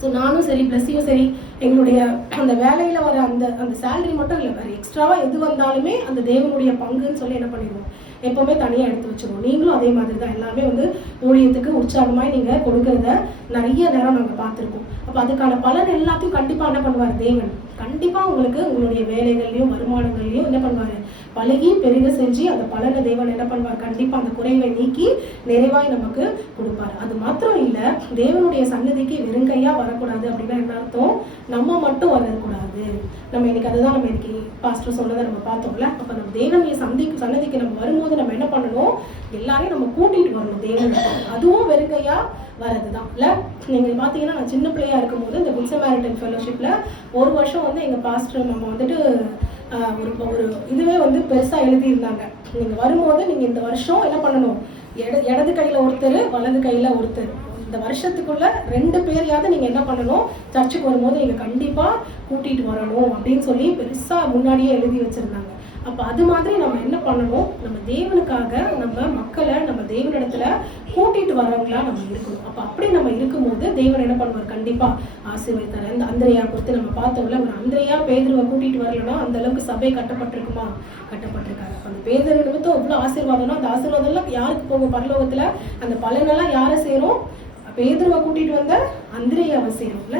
ஸோ நானும் சரி, பிளஸ்ஸியும் சரி, எங்களுடைய அந்த வேலையில் வர அந்த சேலரி மட்டும் இல்லை, வேறு எக்ஸ்ட்ராவாக எது வந்தாலுமே அந்த தேவனுடைய பங்குன்னு சொல்லி என்ன பண்ணிடுவோம், எப்போவுமே தனியாக எடுத்து வச்சுருவோம். நீங்களும் அதே மாதிரி தான் எல்லாமே வந்து ஊழியத்துக்கு உற்சாகமாய் நீங்கள் கொடுக்கறத நிறைய நேரம் நாங்கள் பார்த்துருக்கோம். அப்போ அதுக்கான பலன் எல்லாத்தையும் கண்டிப்பாக என்ன பண்ணுவார் தேவன், கண்டிப்பாக உங்களுக்கு உங்களுடைய வேலைகள்லையும் வருமானங்கள்லையும் என்ன பண்ணுவார், பழகி பெருக செஞ்சு அந்த பலனை தேவன் என்ன பண்ணுவார், கண்டிப்பா அந்த குறைவை நீக்கி நிறைவாய் நமக்கு கொடுப்பார். அது மாத்திரம் இல்ல, தேவனுடைய சன்னதிக்கு வெறுங்கையா வரக்கூடாது அப்படின்னா என்ன அர்த்தம், நம்ம மட்டும் வரக்கூடாது. நம்ம இன்னைக்கு அதுதான் நம்ம இன்னைக்கு பாஸ்டர் சொன்னதை நம்ம பார்த்தோம்ல. அப்ப நம்ம தேவனுடைய சன்னதிக்கு நம்ம வரும்போது நம்ம என்ன பண்ணணும், எல்லாரையும் நம்ம கூட்டிட்டு வரணும் தேவன். அதுவும் வெறுங்கையா வரதுதான் இல்ல. நீங்க பாத்தீங்கன்னா நான் சின்ன பிள்ளையா இருக்கும்போது இந்த குட் சமாரிட்டன் ஃபெலோஷிப்ல ஒரு வருஷம் வந்து எங்க பாஸ்டர் நம்ம வந்துட்டு ஒரு இதுவே வந்து பெருசா எழுதியிருந்தாங்க. நீங்க வரும்போது நீங்க இந்த வருஷம் என்ன பண்ணணும், இடது கையில ஒருத்தர் வலது கையில ஒருத்தர், இந்த வருஷத்துக்குள்ள 2 பேரையாவது நீங்க என்ன பண்ணணும், சர்ச்சுக்கு வரும்போது நீங்க கண்டிப்பா கூட்டிட்டு வரணும் அப்படின்னு சொல்லி பெருசா முன்னாடியே எழுதி வச்சிருந்தாங்க. அப்ப அது மாதிரி நம்ம என்ன பண்ணணும், நம்ம தேவனுக்காக நம்ம மக்களை நம்ம தேவனிடத்துல கூட்டிட்டு வரவங்களா நம்ம இருக்கணும். அப்ப அப்படி நம்ம இருக்கும்போது தேவன் என்ன பண்ணுவார், கண்டிப்பா ஆசீர்வதித்தார். அந்த அந்திரையா குறித்து நம்ம பார்த்தோம்ல, ஒரு அந்திரையா பேதுருவை கூட்டிட்டு வரலன்னா அந்த அளவுக்கு சபை கட்டப்பட்டிருக்குமா, கட்டப்பட்டிருக்காரு. அந்த பேதுரு நிமித்தம் இவ்வளவு ஆசீர்வாதம்னா அந்த ஆசீர்வாதம் எல்லாம் யாருக்கு போகும் பரலோகத்துல, அந்த பலனெல்லாம் யாரை சேரும், பேதுருவை கூட்டிட்டு வந்த அந்திரேயாவை சேரும்ல.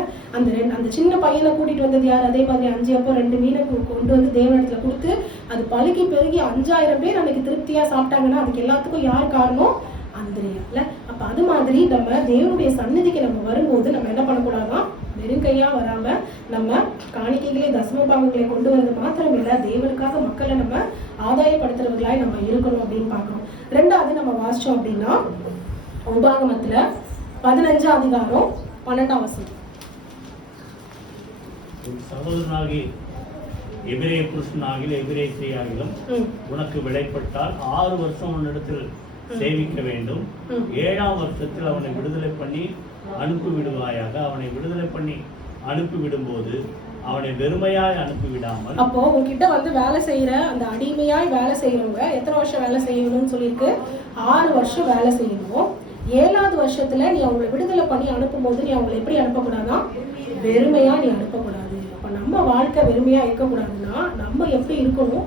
அந்த சின்ன பையனை கூட்டிட்டு வந்தது யார், அதே மாதிரி 5 அப்போ 2 மீனை கொண்டு வந்து தேவனிடத்துல கொடுத்து அது பழுகி பெருகி 5000 பேர் அன்னைக்கு திருப்தியா சாப்பிட்டாங்கன்னா அதுக்கு எல்லாத்துக்கும் யார் காரணம், அந்திரேயால. அப்ப அது மாதிரி நம்ம தேவனுடைய சந்நிதிக்கு நம்ம வரும்போது நம்ம என்ன பண்ணக்கூடாதான், வெறுங்கையா வராம நம்ம காணிக்கைகளே தசம பாகங்களை கொண்டு வந்து மாத்திரம் இல்ல, தேவனுக்காக மக்களை நம்ம ஆதாயப்படுத்துறவர்களாய் நம்ம இருக்கணும் அப்படின்னு பாக்குறோம். 2வது நம்ம வாசிச்சோம் அப்படின்னா உபாகமத்துல 15ஆம் அதிகாரம் 12ஆம் வசனம். சகோதரனாகி எபிரேய புருஷனாகிலும் எபிரேய ஸ்திரீயாகிலும் உனக்கு விளைப்பட்டால் 6 வருஷம் உன்னிடத்தில் சேவிக்க வேண்டும். 7ஆம் வருஷத்தில் அவனை விடுதலை பண்ணி அனுப்பி விடுவாயாக. அவனை விடுதலை பண்ணி அனுப்பி விடும்போது அவனை வெறுமையாய் அனுப்பிவிடாமல். அப்போ உங்ககிட்ட வந்து வேலை செய்யற அந்த அடிமையாய் வேலை செய்யறவங்க எத்தனை வருஷம் வேலை செய்யணும்னு சொல்லியிருக்கு, 6 வருஷம் வேலை செய்யணும். 7வது வருஷத்துல நீ அவங்களை விடுதலை பண்ணி அனுப்பும் போது நீ அவங்களை எப்படி அனுப்பக்கூடாதா, வெறுமையா நீ அனுப்பக்கூடாது. அப்ப நம்ம வாழ்க்கை வெறுமையா இருக்கக்கூடாதுன்னா நம்ம எப்படி இருக்கணும்,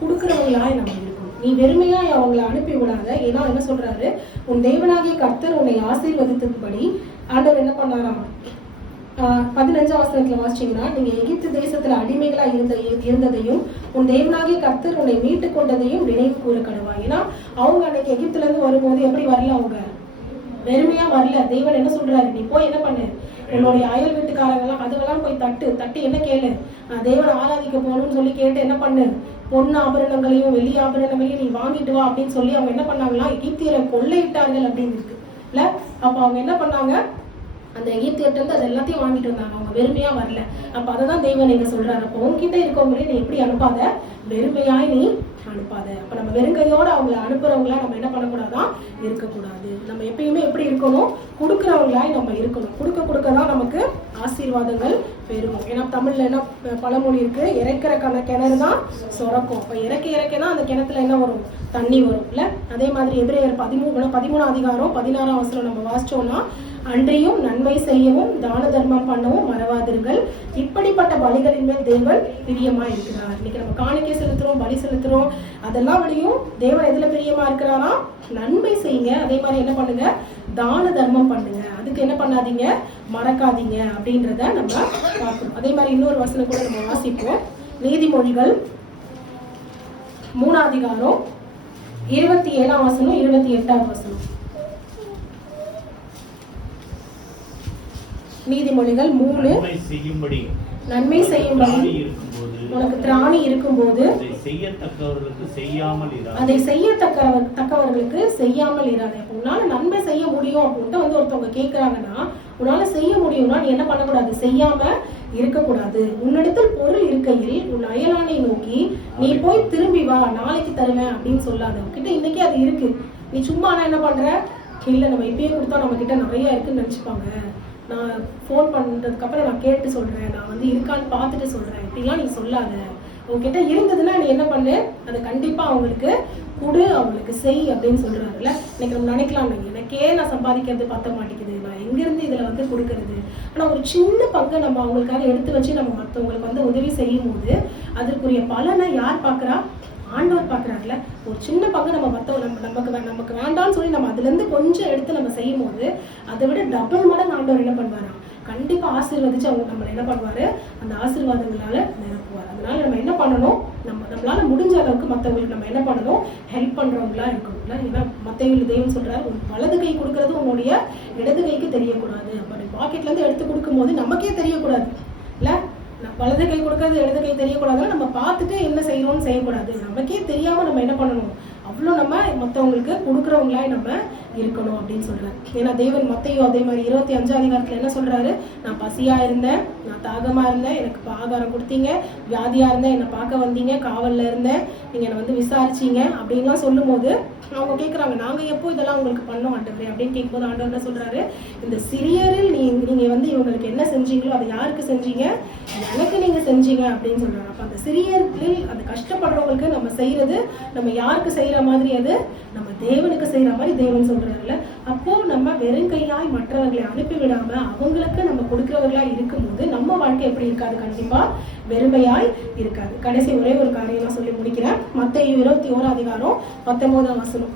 கொடுக்குறவங்களாய் நம்ம இருக்கணும். நீ வெறுமையாய் அவங்களை அனுப்பி விடாத. ஏன்னா என்ன சொல்றாரு, உன் தேவனாகிய கர்த்தர் உன்னை ஆசீர்வதித்தபடி ஆண்டவர் என்ன பண்ணாராம், 15ஆம் வசனத்துல வாசிச்சீங்கன்னா, நீங்க எகிப்து தேசத்துல அடிமைகளா இருந்ததையும் உன் தேவனாகிய கர்த்தர் உன்னை மீட்டு கொண்டதையும் நினைவு கூற கடவா. ஏன்னா அவங்க அன்னைக்கு எகிப்துல இருந்து வரும்போது எப்படி வரல, அவங்க வெறுமையா வரல. தேவன் என்ன சொல்றாரு, நீ போய் என்ன பண்ணு, உன்னுடைய அயல் வீட்டுக்காரங்கெல்லாம் அதுவெல்லாம் போய் தட்டி என்ன கேளு, தேவனை ஆராதிக்க போகணும்னு சொல்லி கேட்டு என்ன பண்ணு, பொண்ணு ஆபரணங்களையும் வெள்ளி ஆபரணங்களையும் நீ வாங்கிட்டு வா அப்படின்னு சொல்லி அவங்க என்ன பண்ணாங்களா, எகிப்தியரை கொள்ளையிட்டார்கள் அப்படின்னு இருக்கு இல்ல. அப்ப அவங்க என்ன பண்ணாங்க, அந்த எகிப்தியர்ட்ட இருந்து அது எல்லாத்தையும் வாங்கிட்டு வந்தாங்க. அவங்க வெறுமையா வரல. அப்ப அததான் தேவன் எங்க சொல்றாரு, அப்போ உங்ககிட்ட இருக்கவங்களே நீ எப்படி அனுப்பாத, வெறுமையாய் நீ அனுப்பாத. அப்ப நம்ம வெறுங்கையோட அவங்களை அனுப்புறவங்களா நம்ம என்ன பண்ணக்கூடாதான், இருக்கக்கூடாது. நம்ம எப்பயுமே எப்படி இருக்கணும், கொடுக்குறவங்களாய் நம்ம இருக்கணும். கொடுக்கதான் நமக்கு ஆசீர்வாதங்கள் பெருகும். ஏன்னா தமிழ்ல என்ன பழமொழி இருக்கு, இறைக்கிற கிணறு தான் சுரக்கும். அப்ப இறக்க தான் அந்த கிணத்துல என்ன வரும், தண்ணி வரும் இல்ல. அதே மாதிரி எபிரேயர் 13ஆம் அதிகாரம் 16ஆம் வசனம் நம்ம வாசிச்சோம்னா, அன்றியும் நன்மை செய்யவும் தான தர்மம் பண்ணவும் மறவாதீர்கள், இப்படிப்பட்ட பலிகளின் மேல் தேவன் பிரியமா இருக்கிறார். இன்னைக்கு நம்ம காணிக்கை செலுத்துறோம், பலி செலுத்துறோம், அதெல்லாம் விடையும் தேவன் எதுல பிரியமா இருக்கிறாரா, நன்மை செய்யுங்க. அதே மாதிரி என்ன பண்ணுங்க, தான தர்மம் பண்ணுங்க. அதுக்கு என்ன பண்ணாதீங்க, மறக்காதீங்க அப்படின்றத நம்ம பார்க்கணும். அதே மாதிரி இன்னொரு வசனம் கூட நம்ம வாசிப்போம். நீதிமொழிகள் 3ஆம் அதிகாரம் 27ஆம் வசனம் 28ஆம் வசனம். நீதிமொழிகள் 3, நன்மை செய்யும்படி உனக்கு திராணி இருக்கும்போது அதை செய்யத்தக்கவர்களுக்கு செய்யாமல் இராதே. உன்னால நன்மை செய்ய முடியும் அப்படின்ட்டு வந்து ஒருத்தவங்க கேட்கறாங்கன்னா, உன்னால செய்ய முடியும்னா நீ என்ன பண்ணக்கூடாது, செய்யாம இருக்கக்கூடாது. உன்னிடத்தில் பொருள் இருக்கையில் உன் அயலானை நோக்கி நீ போய் திரும்பி வா, நாளைக்கு தருவேன் அப்படின்னு சொல்லாத. உன்கிட்ட இன்னைக்கு அது இருக்கு, நீ சும்மா என்ன பண்ற, இல்ல நம்ம இப்பயே கொடுத்தா நம்ம கிட்ட நிறைய இருக்குன்னு நினைச்சுப்பாங்க, நான் ஃபோன் பண்ணுறதுக்கு அப்புறம் நான் கேட்டு சொல்கிறேன், நான் வந்து இருக்கான்னு பார்த்துட்டு சொல்கிறேன், இப்படிலாம் நீ சொல்லாத. உங்ககிட்ட இருந்ததுன்னா நீ என்ன பண்ணு, அதை கண்டிப்பாக அவங்களுக்கு கொடு, அவங்களுக்கு செய் அப்படின்னு சொல்கிறாருல்ல. இன்னைக்கு நம்ம நினைக்கலாம், எனக்கே நான் சம்பாதிக்கிறது பார்த்த மாட்டேங்குது, நான் எங்கேருந்து இதில் வந்து கொடுக்கறது. ஆனால் ஒரு சின்ன பங்கை நம்ம அவங்களுக்காக எடுத்து வச்சு நம்ம மற்றவங்களுக்கு வந்து உதவி செய்யும் போது அதற்குரிய பலனை யார் பார்க்குறா, ஆண்டவர் பார்க்குறாருல. ஒரு சின்ன பங்கு நம்ம நமக்கு வேண்டாம்னு சொல்லி நம்ம அதுலேருந்து கொஞ்சம் எடுத்து நம்ம செய்யும் போது அதை விட டபுள் மடங்கு ஆண்டவர் என்ன பண்ணுவாரா, கண்டிப்பாக ஆசீர்வதிச்சு அவங்க நம்மளை என்ன பண்ணுவார், அந்த ஆசீர்வாதங்களால நிரப்புவார். அதனால நம்ம என்ன பண்ணணும், நம்மளால முடிஞ்ச அளவுக்கு மற்றவங்களுக்கு நம்ம என்ன பண்ணணும், ஹெல்ப் பண்றவங்களா இருக்கணும்ல. ஏன்னா மத்தவங்களுக்கு தேவன் சொல்றாரு, உன் வலது கை கொடுக்கறது உன்னுடைய இடது கைக்கு தெரியக்கூடாது. அப்ப நீ பாக்கெட்ல இருந்து எடுத்து கொடுக்கும் போது நமக்கே தெரியக்கூடாது இல்ல, வலது கை கொடுக்கறது இடது கை தெரியக்கூடாதுன்னா நம்ம பார்த்துட்டு என்ன செய்யணும்னு செய்யக்கூடாது. நமக்கே தெரியாம நம்ம என்ன பண்ணணும், அவ்வளோ நம்ம மற்றவங்களுக்கு கொடுக்குறவங்களா நம்ம இருக்கணும் அப்படின்னு சொல்றாரு. ஏன்னா தேவன் மத்தேயு அதே மாதிரி 25 அதிகாரத்துல என்ன சொல்றாரு, நான் பசியா இருந்தேன், நான் தாகமா இருந்தேன், எனக்கு ஆகாரம் கொடுத்தீங்க, வியாதியா இருந்தேன், என்னை பார்க்க வந்தீங்க, காவல்ல இருந்தேன், நீங்க என்னை வந்து விசாரிச்சீங்க அப்படின்லாம் சொல்லும் போது அவங்க கேட்குறாங்க, நாங்கள் எப்போ இதெல்லாம் உங்களுக்கு பண்ணோம் ஆண்டவரே அப்படின்னு கேட்கும்போது ஆண்டவர் என்ன சொல்றாரு, இந்த சிறியரில் நீங்க வந்து இவங்களுக்கு என்ன செஞ்சீங்களோ அதை யாருக்கு செஞ்சீங்க, எனக்கு நீங்க செஞ்சீங்க அப்படின்னு சொல்றாங்க. அப்போ அந்த சிறியரில் அந்த கஷ்டப்படுறவங்களுக்கு நம்ம செய்யறது நம்ம யாருக்கு செய்யற மாதிரி, அது நம்ம தேவனுக்கு செய்யற மாதிரி தேவன் சொல்றாருல்ல. அப்போ நம்ம வெறும் கையாய் மற்றவர்களை அனுப்பி விடாம அவங்களுக்கு நம்ம கொடுக்கிறவர்களா இருக்கும்போது நம்ம வாழ்க்கை எப்படி இருக்காது, கண்டிப்பா வெறுமையாய் இருக்காது. கடைசி ஒரே ஒரு காரியம் நான் சொல்லி முடிக்கிறேன். மத்தேயு 21 அதிகாரம் 19 வசனம்.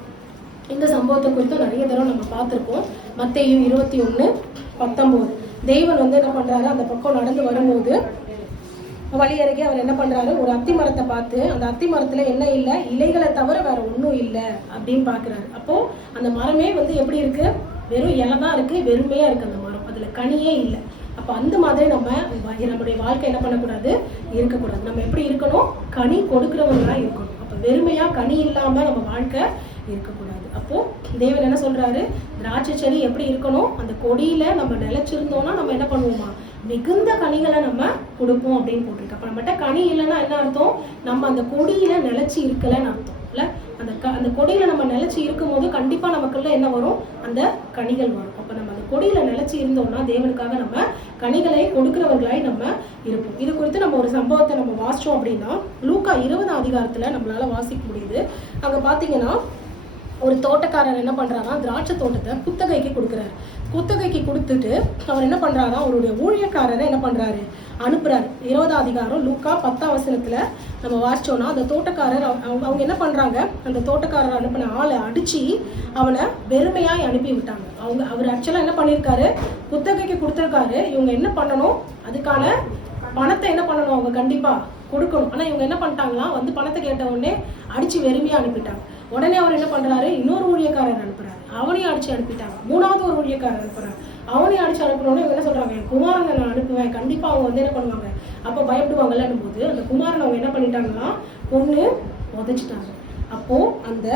இந்த சம்பவத்தை குறித்து நிறைய தடவை நம்ம பார்த்திருப்போம். மத்தேயு 21:19 தேவன் வந்து என்ன பண்றாரு, அந்த பக்கம் நடந்து வரும்போது வழி அருகே அவர் என்ன பண்றாரு, ஒரு அத்தி மரத்தை பார்த்து அந்த அத்தி மரத்துல என்ன இல்லை, இலைகளை தவிர வேற ஒன்றும் இல்லை அப்படின்னு பாக்குறாரு. அப்போ அந்த மரமே வந்து எப்படி இருக்கு, வெறும் இலை தான் இருக்கு, வெறுமையா இருக்கு அந்த மரம், அதுல கனியே இல்லை. அப்போ அந்த மாதிரி நம்முடைய வாழ்க்கை என்ன பண்ணக்கூடாது, இருக்கக்கூடாது. நம்ம எப்படி இருக்கணும், கனி கொடுக்கிறவங்களா இருக்கணும். அப்போ வெறுமையா கனி இல்லாம நம்ம வாழ்க்கை இருக்கக்கூடாது. அப்போ தேவன் என்ன சொல்றாரு, திராட்சை செடி எப்படி இருக்கணும், அந்த கொடியில நம்ம நிலைச்சிருந்தோம்னா நம்ம என்ன பண்ணுவோமா, மிகுந்த கனிகளை நம்ம கொடுப்போம் அப்படின்னு போட்டிருக்கு. அப்ப நம்மகிட்ட கனி இல்லைன்னா என்ன அர்த்தம், நம்ம அந்த கொடியில நிலைச்சி இருக்கலன்னு அர்த்தம் இல்ல. அந்த கொடியில நம்ம நிலைச்சி இருக்கும் போது கண்டிப்பா நமக்குள்ள என்ன வரும், அந்த கனிகள் வரும். அப்ப நம்ம அந்த கொடியில நிலைச்சி இருந்தோம்னா தேவனுக்காக நம்ம கனிகளை கொடுக்கிறவர்களாய் நம்ம இருப்போம். இது குறித்து நம்ம ஒரு சம்பவத்தை நம்ம வாசிச்சோம் அப்படின்னா, லூக்கா 20 அதிகாரத்துல நம்மளால வாசிக்க முடியுது. அங்க பாத்தீங்கன்னா ஒரு தோட்டக்காரர் என்ன பண்றாரா, திராட்சை தோட்டத்தை குத்தகைக்கு கொடுக்குறாரு. குத்தகைக்கு கொடுத்துட்டு அவர் என்ன பண்றாரா, அவருடைய ஊழியக்காரரை என்ன பண்றாரு, அனுப்புறாரு. 20 அதிகாரம் லூக்கா 10 வசனத்துல நம்ம வாசிச்சோம்னா, அந்த தோட்டக்காரர் அவங்க என்ன பண்றாங்க, அந்த தோட்டக்காரர் அனுப்பின ஆளை அடிச்சு அவனை வெறுமையாய் அனுப்பி விட்டாங்க. அவர் ஆக்சுவலா என்ன பண்ணியிருக்காரு, குத்தகைக்கு கொடுத்துருக்காரு. இவங்க என்ன பண்ணணும், அதுக்கான பணத்தை என்ன பண்ணணும், அவங்க கண்டிப்பா கொடுக்கணும். ஆனா இவங்க என்ன பண்ணிட்டாங்களா, வந்து பணத்தை கேட்ட உடனே அடிச்சு வெறுமையா அனுப்பிட்டாங்க. உடனே அவர் என்ன பண்றாரு, இன்னொரு ஊழியக்காரர் அனுப்புறாரு, அவனையும் அடிச்சு அனுப்பிட்டாங்க. 3வது ஒரு ஊழியக்காரர் அனுப்புறாரு, அவனையும் அடிச்சு அனுப்பினோடனே இவங்க என்ன சொல்றாங்க, என் குமாரனை நான் அனுப்புவேன், கண்டிப்பா அவங்க வந்து என்ன பண்ணுவாங்க, அப்ப பயப்படுவாங்கல்லும் போது அந்த குமாரனை அவங்க என்ன பண்ணிட்டாங்கன்னா கொன்னு உதைச்சிட்டாங்க. அப்போ அந்த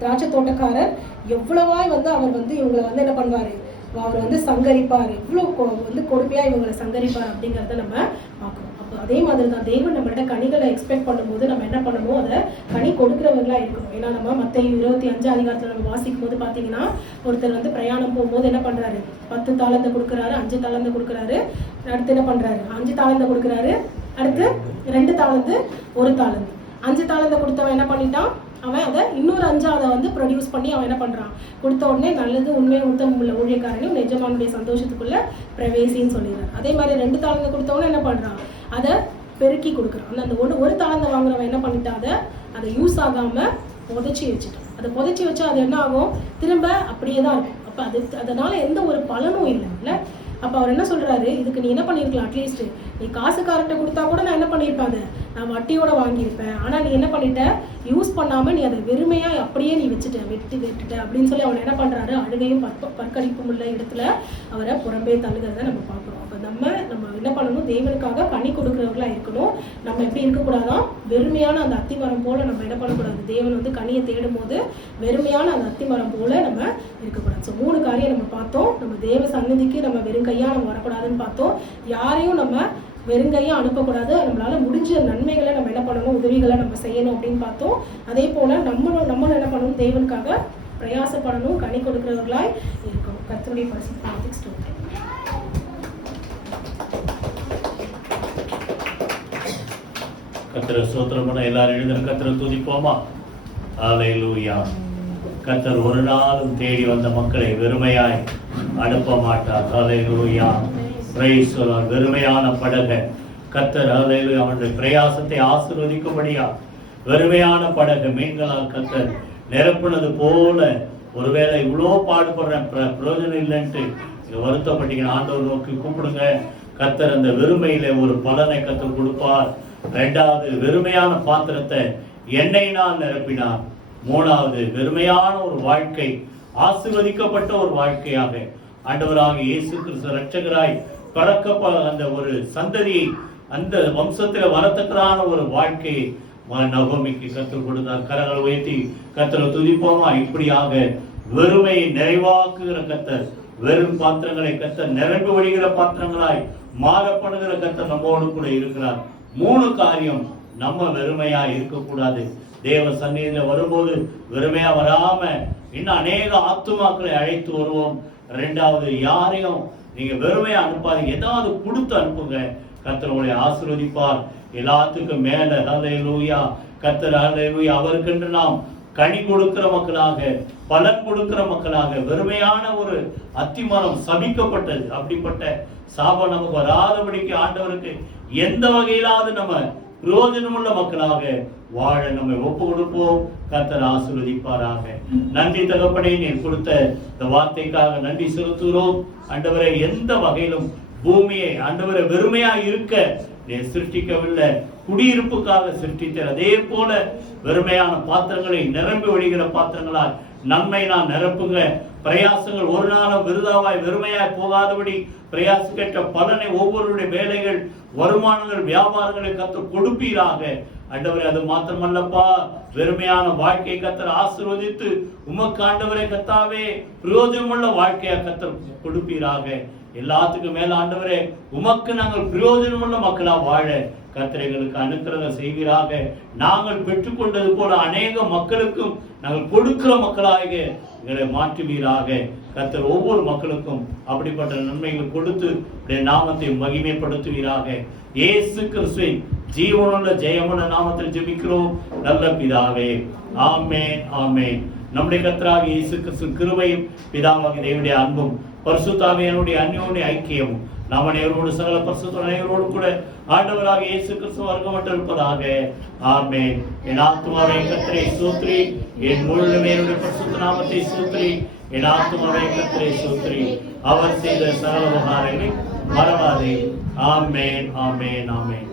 திராட்சை தோட்டக்காரர் எவ்வளவாய் வந்து அவர் வந்து இவங்களை வந்து என்ன பண்ணுவாரு, அவர் வந்து சங்கரிப்பார், எவ்வளோ வந்து கொடுமையா இவங்களை சங்கரிப்பார் அப்படிங்கிறத நம்ம பார்க்கணும். அப்போ அதே மாதிரி தான் தேவன் நம்மள்ட்ட கனிகளை எக்ஸ்பெக்ட் பண்ணும்போது நம்ம என்ன பண்ணணும், அதை கனி கொடுக்குறவர்களா இருக்கணும். ஏன்னா நம்ம மத்தேயு 25 அதிகாரத்தில் நம்ம வாசிக்கும் போது பார்த்தீங்கன்னா, ஒருத்தர் வந்து பிரயாணம் போகும்போது என்ன பண்றாரு, 10 தாளந்தை கொடுக்குறாரு, 5 தாளந்தை கொடுக்குறாரு, அடுத்து என்ன பண்றாரு, 5 தாளந்தை கொடுக்குறாரு, அடுத்து 2 தாளந்து 1 தாளந்து. 5 தாளந்தை கொடுத்தவன் என்ன பண்ணிட்டான், அவன் அதை இன்னொரு 5ஆவதை வந்து ப்ரொடியூஸ் பண்ணி அவன் என்ன பண்றான், கொடுத்த உடனே நல்லது உண்மையை உத்தமம் உள்ள ஊழியக்காரனையும் எஜமானுடைய சந்தோஷத்துக்குள்ள பிரவேசின்னு சொல்லிடுறாரு. அதே மாதிரி 2 தாளந்தை கொடுத்தவொடனே என்ன பண்றான், அதை பெருக்கி கொடுக்குறான். அந்த ஒரு தாளந்தை வாங்குறவன் என்ன பண்ணிட்டான், அதை யூஸ் ஆகாம புதைச்சி வச்சுட்டான். அதை புதைச்சி வச்சா அது என்ன ஆகும், திரும்ப அப்படியே தான் இருக்கும். அப்ப அதனால எந்த ஒரு பலனும் இல்லைல்ல. அப்போ அவர் என்ன சொல்றாரு, இதுக்கு நீ என்ன பண்ணியிருக்கலாம், அட்லீஸ்ட் நீ காசுக்காரர்கிட்ட கொடுத்தா கூட நான் என்ன பண்ணியிருப்பேன், நான் வட்டியோட வாங்கியிருப்பேன். ஆனா நீ என்ன பண்ணிட்ட, யூஸ் பண்ணாம நீ அதை வெறுமையா அப்படியே நீ விட்டுட்ட அப்படின்னு சொல்லி அவனை என்ன பண்றாரு, அழுகையும் பற்கடிப்பும் உள்ள இடத்துல அவரை புறம்பே தள்ளுகிறத நம்ம பார்க்கிறோம். அப்ப நம்ம என்ன பண்ணணும், தேவனுக்காக கனி கொடுக்கிறவர்களா இருக்கணும். நம்ம எப்படி இருக்கக்கூடாதான், வெறுமையான அந்த அத்திமரம் போல நம்ம என்ன பண்ணக்கூடாது, தேவன் வந்து கனியை தேடும் போது வெறுமையான அந்த அத்திமரம் போல நம்ம இருக்கக்கூடாது. ஸோ 3 காரியம் நம்ம பார்த்தோம். நம்ம தேவ சந்நிதிக்கு நம்ம வெறும் கையா நம்ம வரக்கூடாதுன்னு பார்த்தோம். யாரையும் நம்ம வெறுங்கையா அனுப்பக்கூடாது. நம்மளால முடிஞ்ச நன்மைகளை நம்ம என்ன பண்ணணும், உதவிகளை நம்ம செய்யணும் அப்படின்னு பார்த்தோம். அதே போல நம்மளும் என்ன பண்ணணும், தேவனுக்காக பிரயாசப்படணும், கனி கொடுக்கிறவர்களாய் இருக்கணும். கர்த்தருடைய பரிசுத்த நாமத்துக்கு ஸ்தோத்திரம். கர்த்தரை ஸ்தோத்திரம் பண்ண எல்லாரும் எழுந்திர கர்த்தரை துதிப்போமா. ஹல்லேலூயா. கர்த்தர் ஒரு நாளும் தேடி வந்த மக்களை வெறுமையாய் அனுப்ப மாட்டார். ஹல்லேலூயா. Praise the Lord. வெறுமையான படகை கர்த்தர் ஹல்லேலூயா அவனுடைய பிரயாசத்தை ஆசீர்வதிக்கும்படியா வெறுமையான படகை மீன்களால் கர்த்தர் நிரப்புனது போல, ஒருவேளை இவ்வளோ பாடுபடுறேன் பிரயோஜனம் இல்லைன்ட்டு வருத்தப்பட்டீங்க, ஆண்டவர் நோக்கி கூப்பிடுங்க. கர்த்தர் அந்த வெறுமையில ஒரு பலனை கர்த்தர் கொடுப்பார். இரண்டாவது வெறுமையான பாத்திரத்தை எண்ணெயினால் நிரப்பினார். மூணாவது வெறுமையான ஒரு வாழ்க்கை ஆசீர்வதிக்கப்பட்ட ஒரு வாழ்க்கையாக ஆண்டவராக இயேசு கிறிஸ்து இரட்சகராய் பிறக்க அந்த ஒரு சந்ததியை அந்த வம்சத்தில் வரத்தக்கதான ஒரு வாழ்க்கையை நகோமிக்கு கற்றுக் கொடுத்தார். கரங்களை உயர்த்தி கர்த்தரை துதிப்போமா. இப்படியாக வெறுமையை நிறைவாக்குகிற கர்த்தர், வெறும் பாத்திரங்களை கர்த்தர் நிரம்பி வழிகிற பாத்திரங்களாய் மாறப்படுகிற கர்த்தர் நம்மோடு கூட இருக்கிறார். 3 காரியம் நம்ம வெறுமையா இருக்கக்கூடாது. தேவ சந்நிதியில வரும்போது வெறுமையா வராம இன்னும் அநேக ஆத்துமாக்களை அழைத்து வருவோம். 2வது, யாரையும் நீங்க வெறுமையா அனுப்பாதீங்க, ஏதாவது கொடுத்து அனுப்புங்க. கர்த்தர் உங்களை ஆசீர்வதிப்பார். எல்லாத்துக்கும் மேல ஹல்லேலூயா, கர்த்தர் ஹல்லேலூயா, அவருக்கென்று நாம் கனி கொடுக்கிற மக்களாக, பலன் கொடுக்கிற மக்களாக, வெறுமையான ஒரு அத்திமரம் சபிக்கப்பட்டது, அப்படிப்பட்ட சாபம் நமக்கு வராதபடிக்கு ஆண்டவருக்கு எந்த வகையிலாவது நம்ம பிரயோஜனமுள்ள மக்களாக வாழ நம்மை ஒப்பு கொடுப்போம். கர்த்தர் ஆசீர்வதிப்பாராக. நன்றி தகப்பனே, நீர் கொடுத்த இந்த வார்த்தைக்காக நன்றி செலுத்துகிறோம். ஆண்டவரை எந்த வகையிலும் பூமியை ஆண்டவரை வெறுமையா இருக்க நீ சிருஷ்டிக்கவில்லை, குடியிருப்புக்காக சிருஷ்டித்தார். அதே போல வெறுமையான பாத்திரங்களை நிரம்பி வழிகிற பாத்திரங்களால் நன்மை நான் நிரப்புங்க. பிரயாசங்கள் ஒரு நாளும் விருதாவாய் வெறுமையாய் போகாதபடி பிரயாசக்கேற்ற பலனை ஒவ்வொருடைய வேலைகள், வருமானங்கள், வியாபாரங்களை கர்த்தர் கொடுப்பீராக. ஆண்டவரே, அது மாத்திரமல்லப்பா, வெறுமையான வாழ்க்கையை கர்த்தர் ஆசீர்வதித்து உமக்கு ஆண்டவரே கர்த்தாவே பிரயோஜனமுள்ள வாழ்க்கையை கர்த்தர் கொடுப்பீராக. எல்லாத்துக்கும் மேல ஆண்டவரே, உமக்கு நாங்கள் பிரயோஜனமுள்ள மக்களா வாழ கர்த்தர் எங்களுக்கு அனுக்கிரகம் செய்வீராக. நாங்கள் பெற்றுக்கொண்டது போல அநேக மக்களுக்கும் நாங்கள் கொடுக்கிற மக்களாக எங்களை மாற்றுவீராக. கர்த்தர் ஒவ்வொரு மக்களுக்கும் அப்படிப்பட்ட நன்மைகளை கொடுத்து நாமத்தை மகிமைப்படுத்துவீராக. இயேசு கிறிஸ்துவின் ஜீவனுள்ள ஜெயமுள்ள நாமத்தில் ஜெபிக்கிறோம் நல்ல பிதாவே, ஆமென், ஆமென். நம்முடைய கர்த்தராகிய இயேசு கிறிஸ்து கிருபையும் பிதாவாகிய தேவனுடைய அன்பும் பரிசுத்தாவியானுடைய அந்யோன்ய ஐக்கியமும் நாம் அனைவரோடு சகல பரிசுத்த அனைவரோடு கூட ஆண்டவராகிய இயேசு கிறிஸ்து வர்க்கமற்று இருப்பதாக. ஆமென். என் ஆத்துமாவே கர்த்தரை ஸ்தோத்திரி, என் முழு என்னுடைய பரிசுத்த நாமத்தை ஸ்தோத்திரி. என் ஆத்துமாவே கர்த்தரை ஸ்தோத்திரி, அவர் செய்த சகல உபகாரங்களை மறவாதே. ஆமென், ஆமென், ஆமென்.